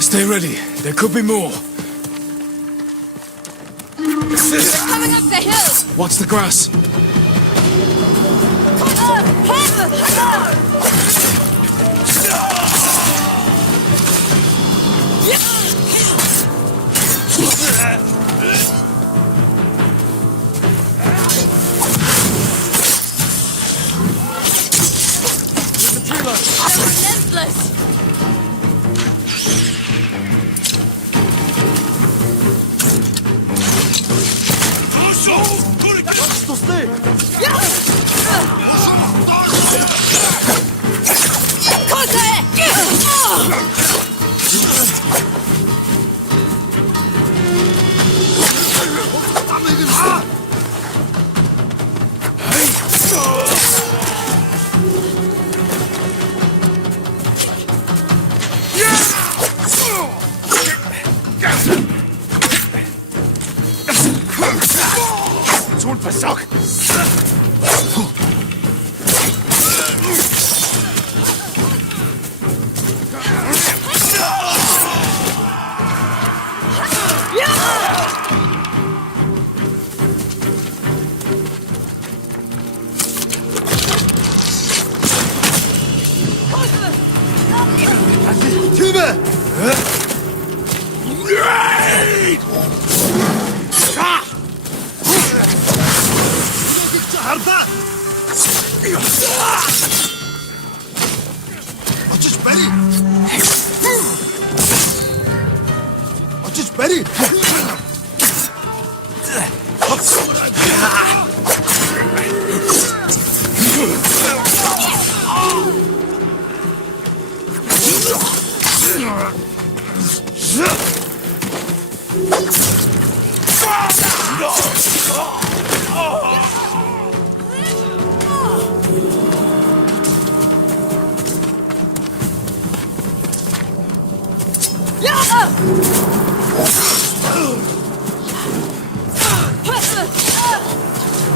Stay ready. There could be more. They're coming up the hill! Watch the grass. Relentless!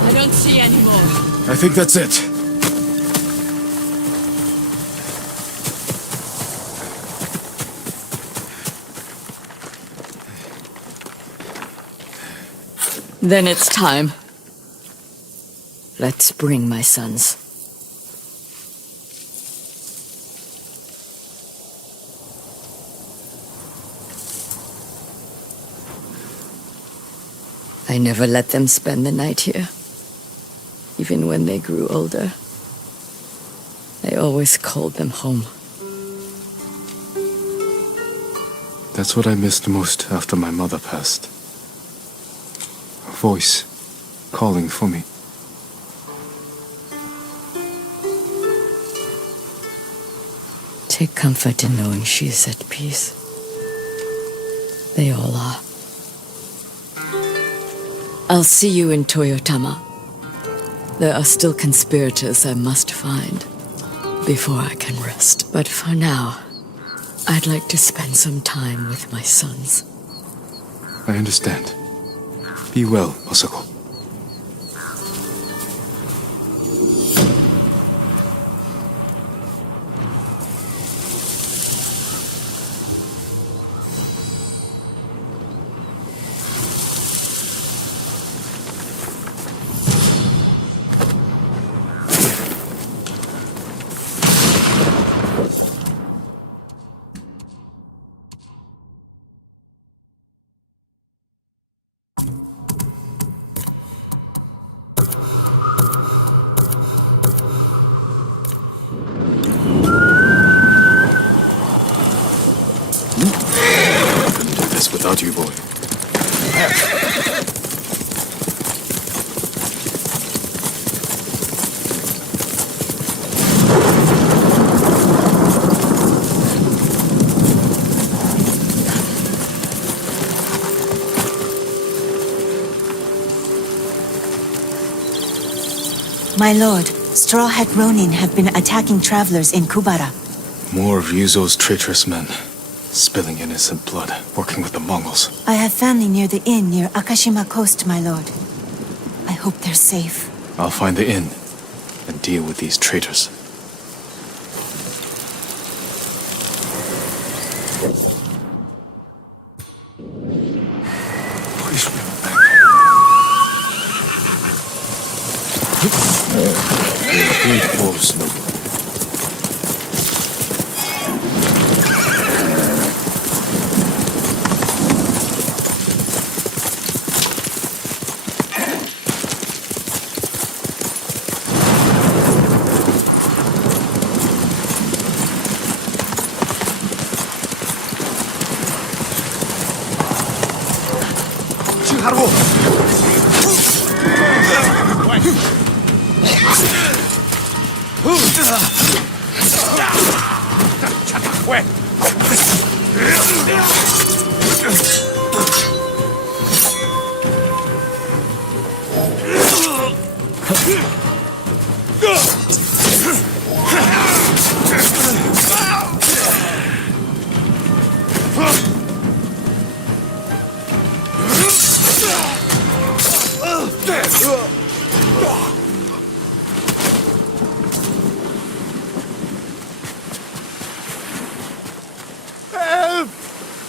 I don't see any more. I think that's it. Then it's time. Let's bring my sons. I never let them spend the night here. Even when they grew older. I always called them home. That's what I missed most after my mother passed. Her voice calling for me. Take comfort in knowing she is at peace. They all are. I'll see you in Toyotama. There are still conspirators I must find before I can rest. But for now, I'd like to spend some time with my sons. I understand. Be well, Masako. Without you, boy. My lord, Straw Hat Ronin have been attacking travelers in Kubara. More of Ryuzo's traitorous men. Spilling innocent blood, working with the Mongols. I have family near the inn near Akashima Coast, my lord. I hope they're safe. I'll find the inn and deal with these traitors.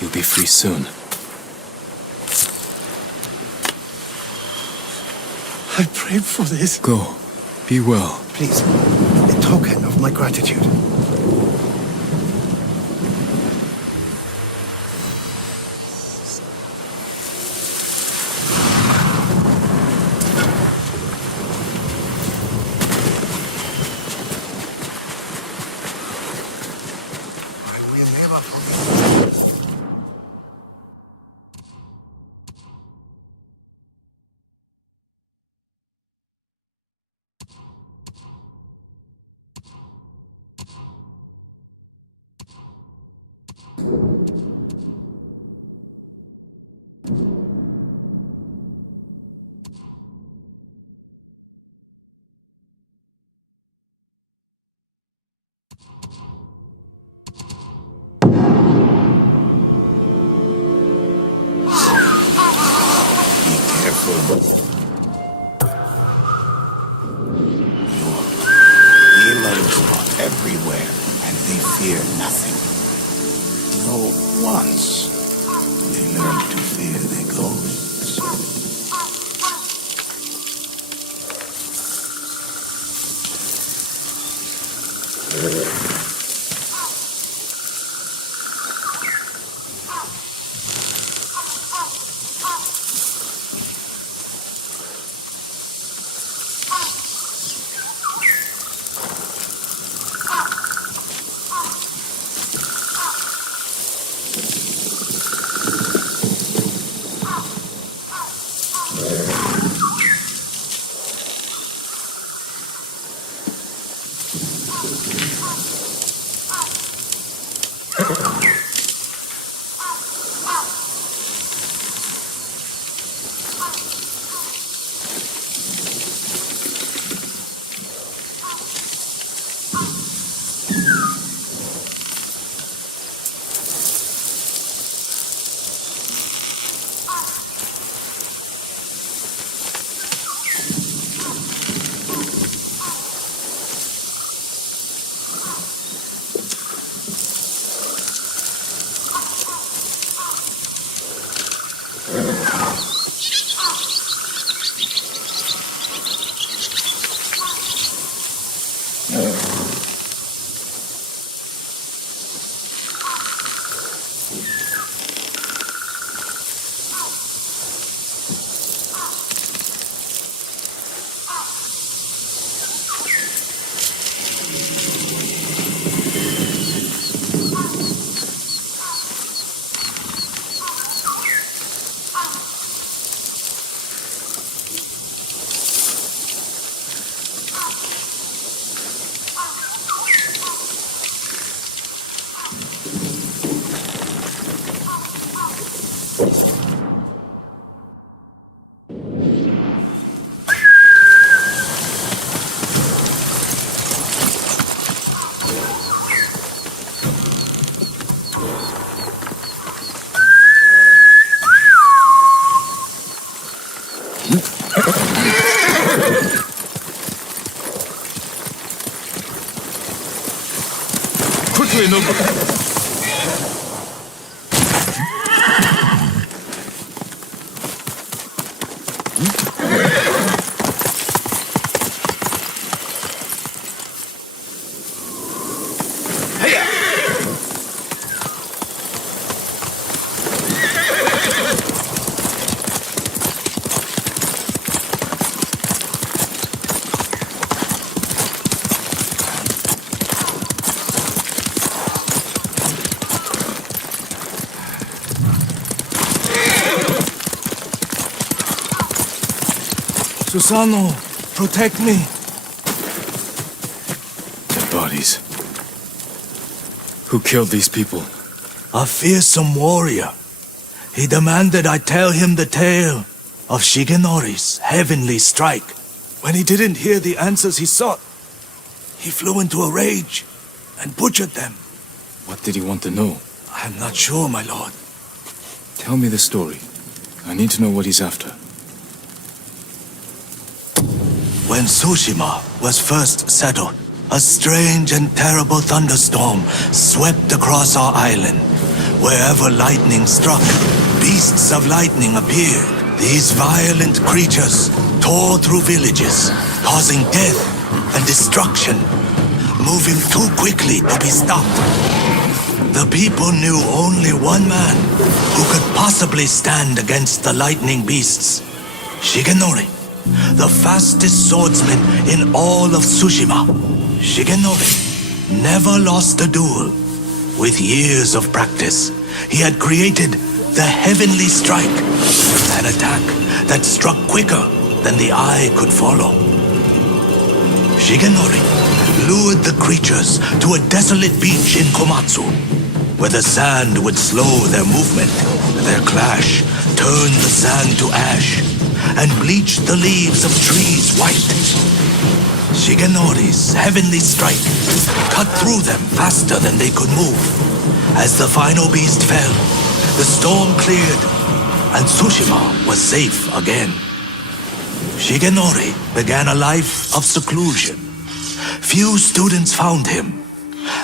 You'll be free soon. I prayed for this. Go. Be well. Please, a token of my gratitude. Demons are everywhere, and they fear nothing. Though once they learned to fear the ghosts. Quickly, Nobu! Susano, protect me. Dead bodies. Who killed these people? A fearsome warrior. He demanded I tell him the tale of Shigenori's heavenly strike. When he didn't hear the answers he sought, he flew into a rage and butchered them. What did he want to know? I'm not sure, my lord. Tell me the story. I need to know what he's after. When Tsushima was first settled, a strange and terrible thunderstorm swept across our island. Wherever lightning struck, beasts of lightning appeared. These violent creatures tore through villages, causing death and destruction, moving too quickly to be stopped. The people knew only one man who could possibly stand against the lightning beasts. Shigenori, the fastest swordsman in all of Tsushima. Shigenori never lost a duel. With years of practice, he had created the heavenly strike, an attack that struck quicker than the eye could follow. Shigenori lured the creatures to a desolate beach in Komatsu, where the sand would slow their movement. Their clash turned the sand to ash and bleached the leaves of trees white. Shigenori's heavenly strike cut through them faster than they could move. As the final beast fell, the storm cleared, and Tsushima was safe again. Shigenori began a life of seclusion. Few students found him,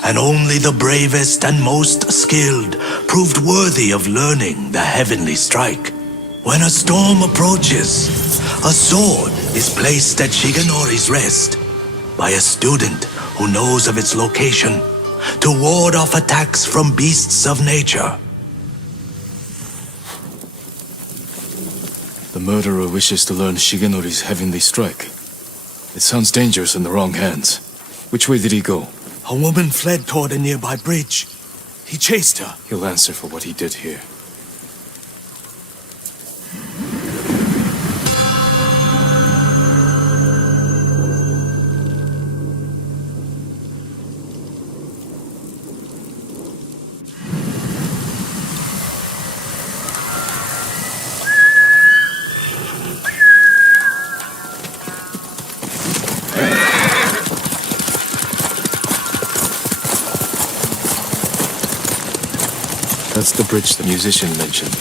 and only the bravest and most skilled proved worthy of learning the heavenly strike. When a storm approaches, a sword is placed at Shigenori's rest by a student who knows of its location to ward off attacks from beasts of nature. The murderer wishes to learn Shigenori's heavenly strike. It sounds dangerous in the wrong hands. Which way did he go? A woman fled toward a nearby bridge. He chased her. He'll answer for what he did here. That's the bridge the musician mentioned.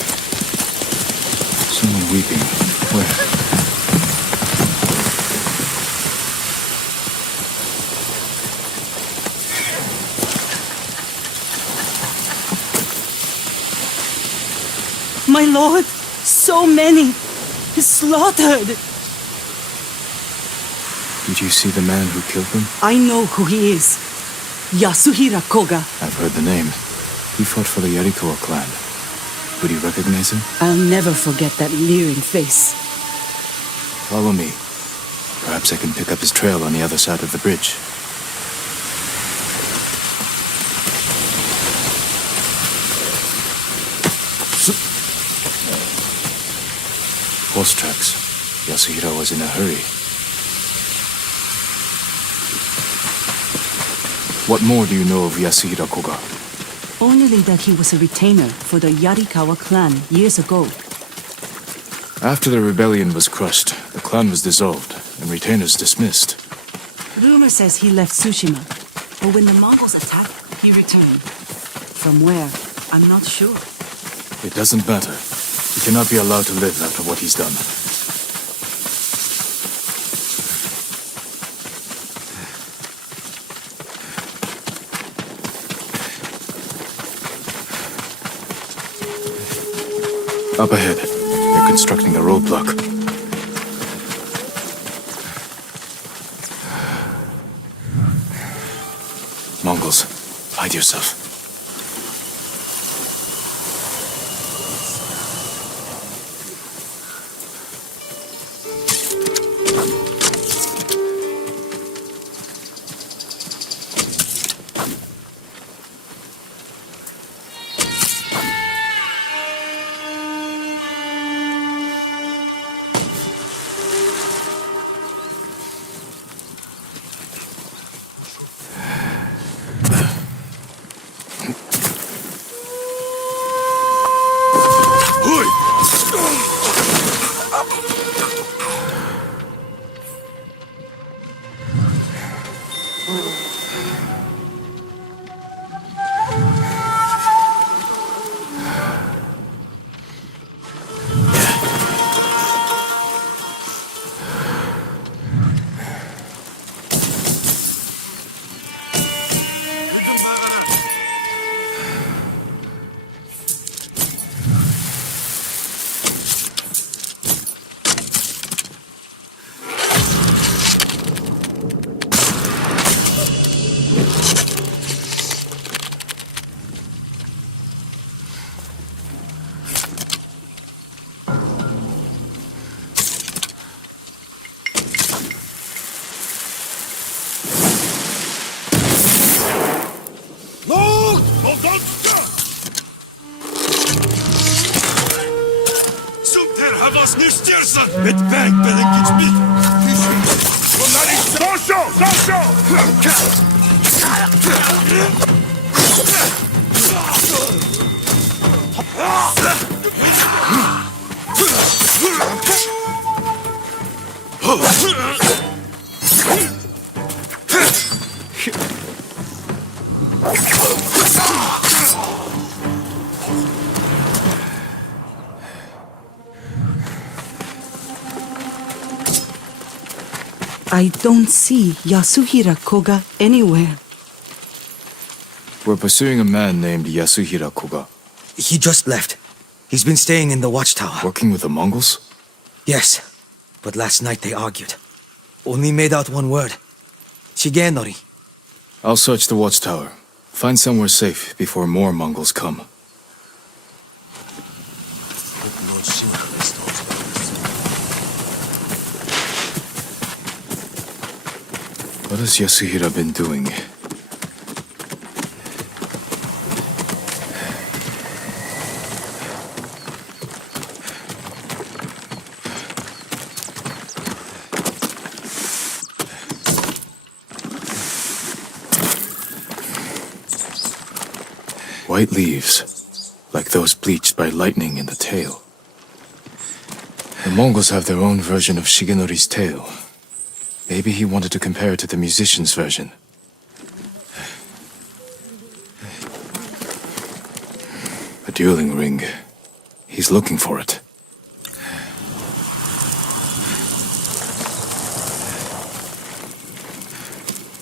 Someone weeping. Where? My lord, so many, slaughtered. Did you see the man who killed them? I know who he is. Yasuhira Koga. I've heard the name. He fought for the Yarikawa clan. Would you recognize him? I'll never forget that leering face. Follow me. Perhaps I can pick up his trail on the other side of the bridge. Horse tracks. Yasuhira was in a hurry. What more do you know of Yasuhira Koga? Only that he was a retainer for the Yarikawa clan years ago. After the rebellion was crushed, the clan was dissolved and retainers dismissed. Rumor says he left Tsushima, but when the Mongols attacked, he returned. From where? I'm not sure. It doesn't matter. He cannot be allowed to live after what he's done. Up ahead. They're constructing a roadblock. Mongols, hide yourself. I don't see Yasuhira Koga anywhere. We're pursuing a man named Yasuhira Koga. He just left. He's been staying in the watchtower. Working with the Mongols? Yes, but last night they argued. Only made out one word. Shigenori. I'll search the watchtower. Find somewhere safe before more Mongols come. What has Yasuhira been doing? White leaves, like those bleached by lightning in the tail. The Mongols have their own version of Shigenori's tale. Maybe he wanted to compare it to the musician's version. A dueling ring. He's looking for it.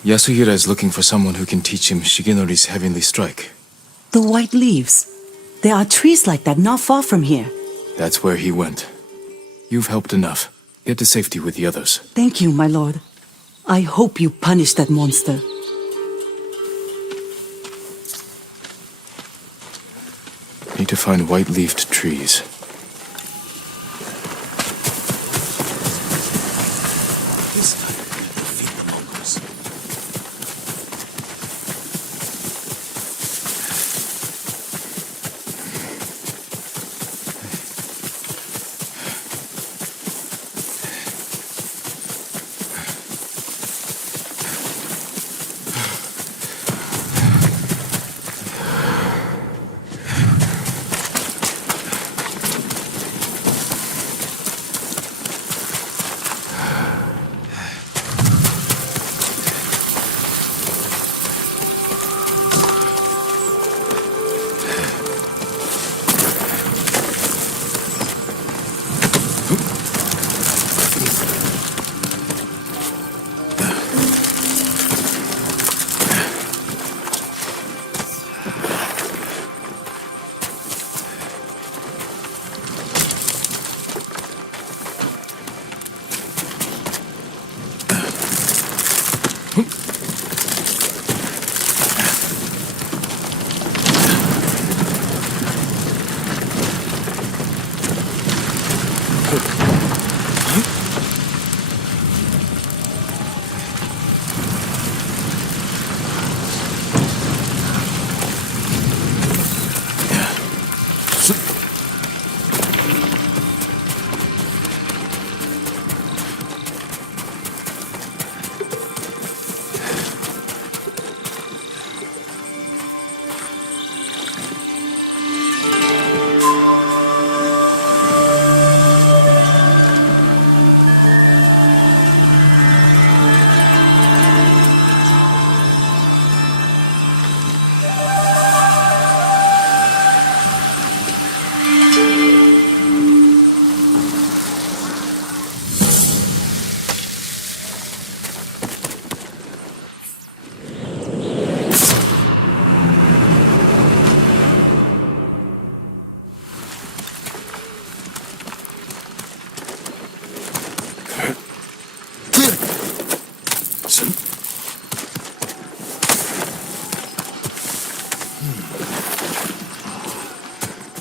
Yasuhira is looking for someone who can teach him Shigenori's heavenly strike. The white leaves. There are trees like that not far from here. That's where he went. You've helped enough. Get to safety with the others. Thank you, my lord. I hope you punish that monster. Need to find white-leafed trees.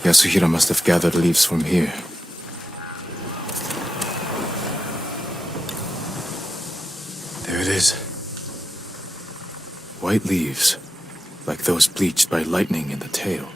Yasuhira must have gathered leaves from here. There it is. White leaves, like those bleached by lightning in the tail.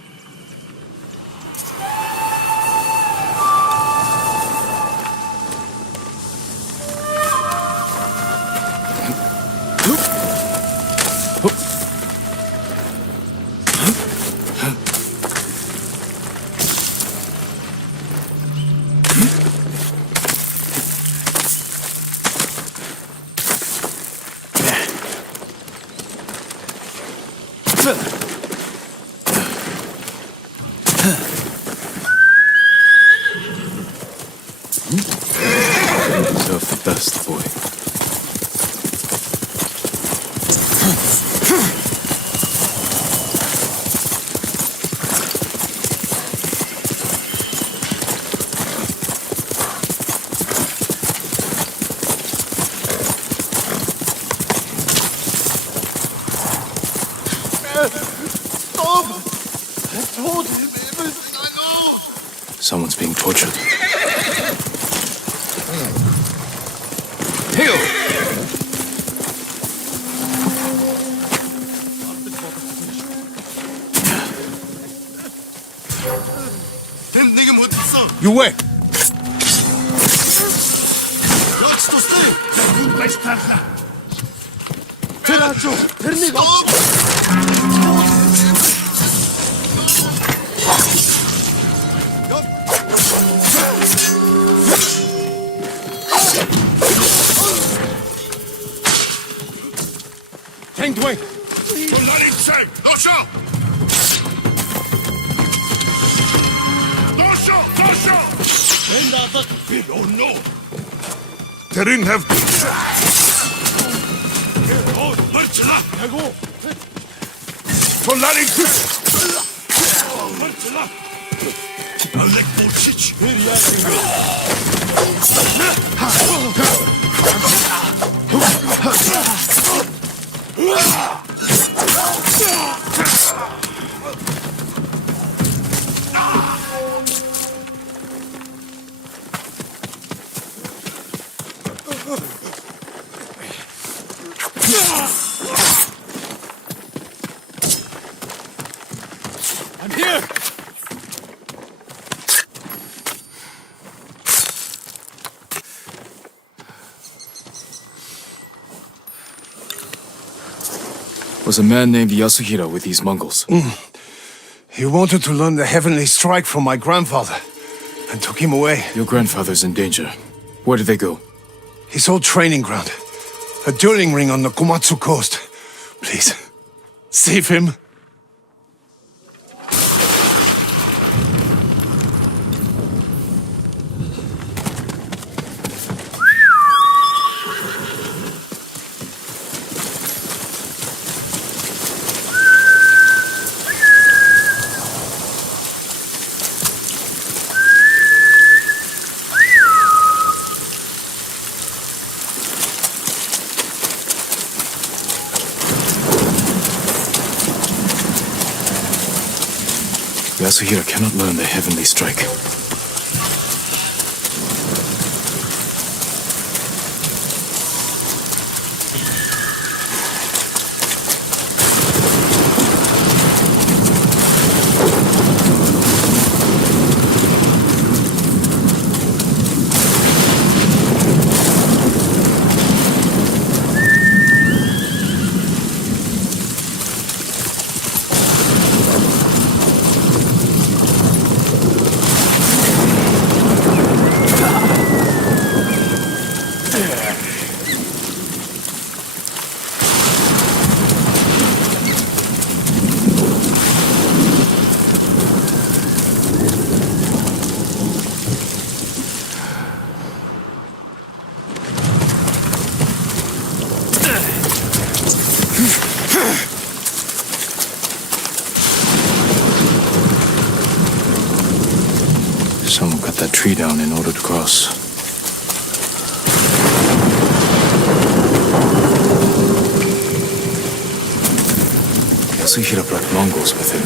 Tough dust, boy. Stop! I told him everything I know! Someone's being tortured. Heal! You wait! Tingway! They didn't have... I'm here! Was a man named Yasuhira with these Mongols. He wanted to learn the heavenly strike from my grandfather, and took him away. Your grandfather's in danger. Where did they go? His old training ground. A dueling ring on the Komatsu coast. Please, save him. Yasuhira cannot learn the heavenly strike. Someone cut that tree down in order to cross. Yasuhira brought Mongols with him.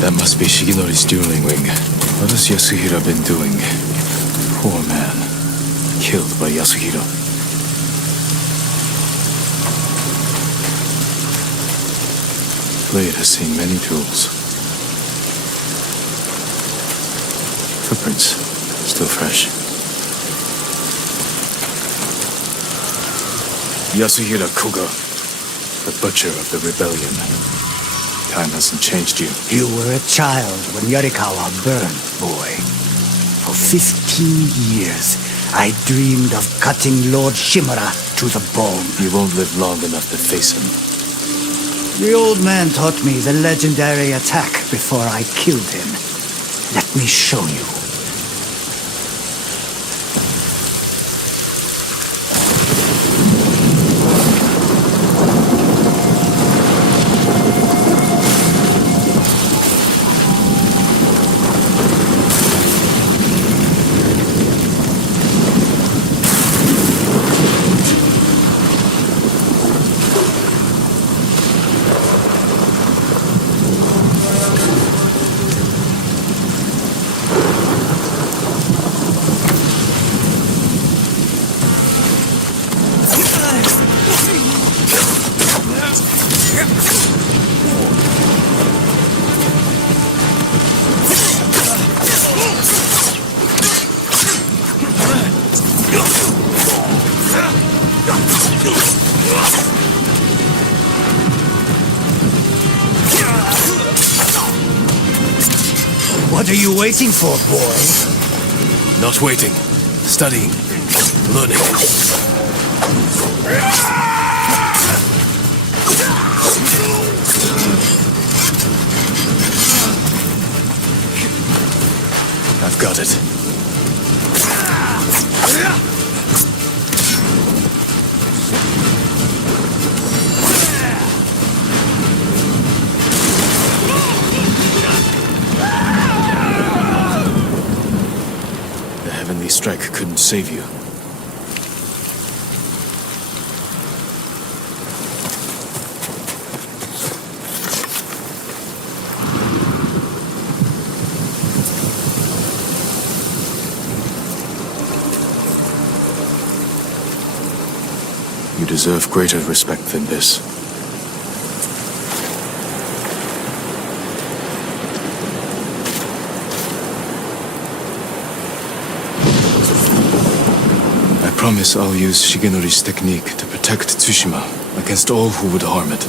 That must be Shigenori's dueling ring. What has Yasuhira been doing? Poor man. Killed by Yasuhira. Blade has seen many duels. Footprints. Still fresh. Yasuhira Koga, the butcher of the rebellion. Time hasn't changed you. You were a child when Yarikawa burned, boy. For 15 years, I dreamed of cutting Lord Shimura to the bone. You won't live long enough to face him. The old man taught me the legendary attack before I killed him. Let me show you. What are you waiting for, boy? Not waiting. Studying. Learning. I've got it. The heavenly strike couldn't save you. You deserve greater respect than this. I promise I'll use Shigenori's technique to protect Tsushima against all who would harm it.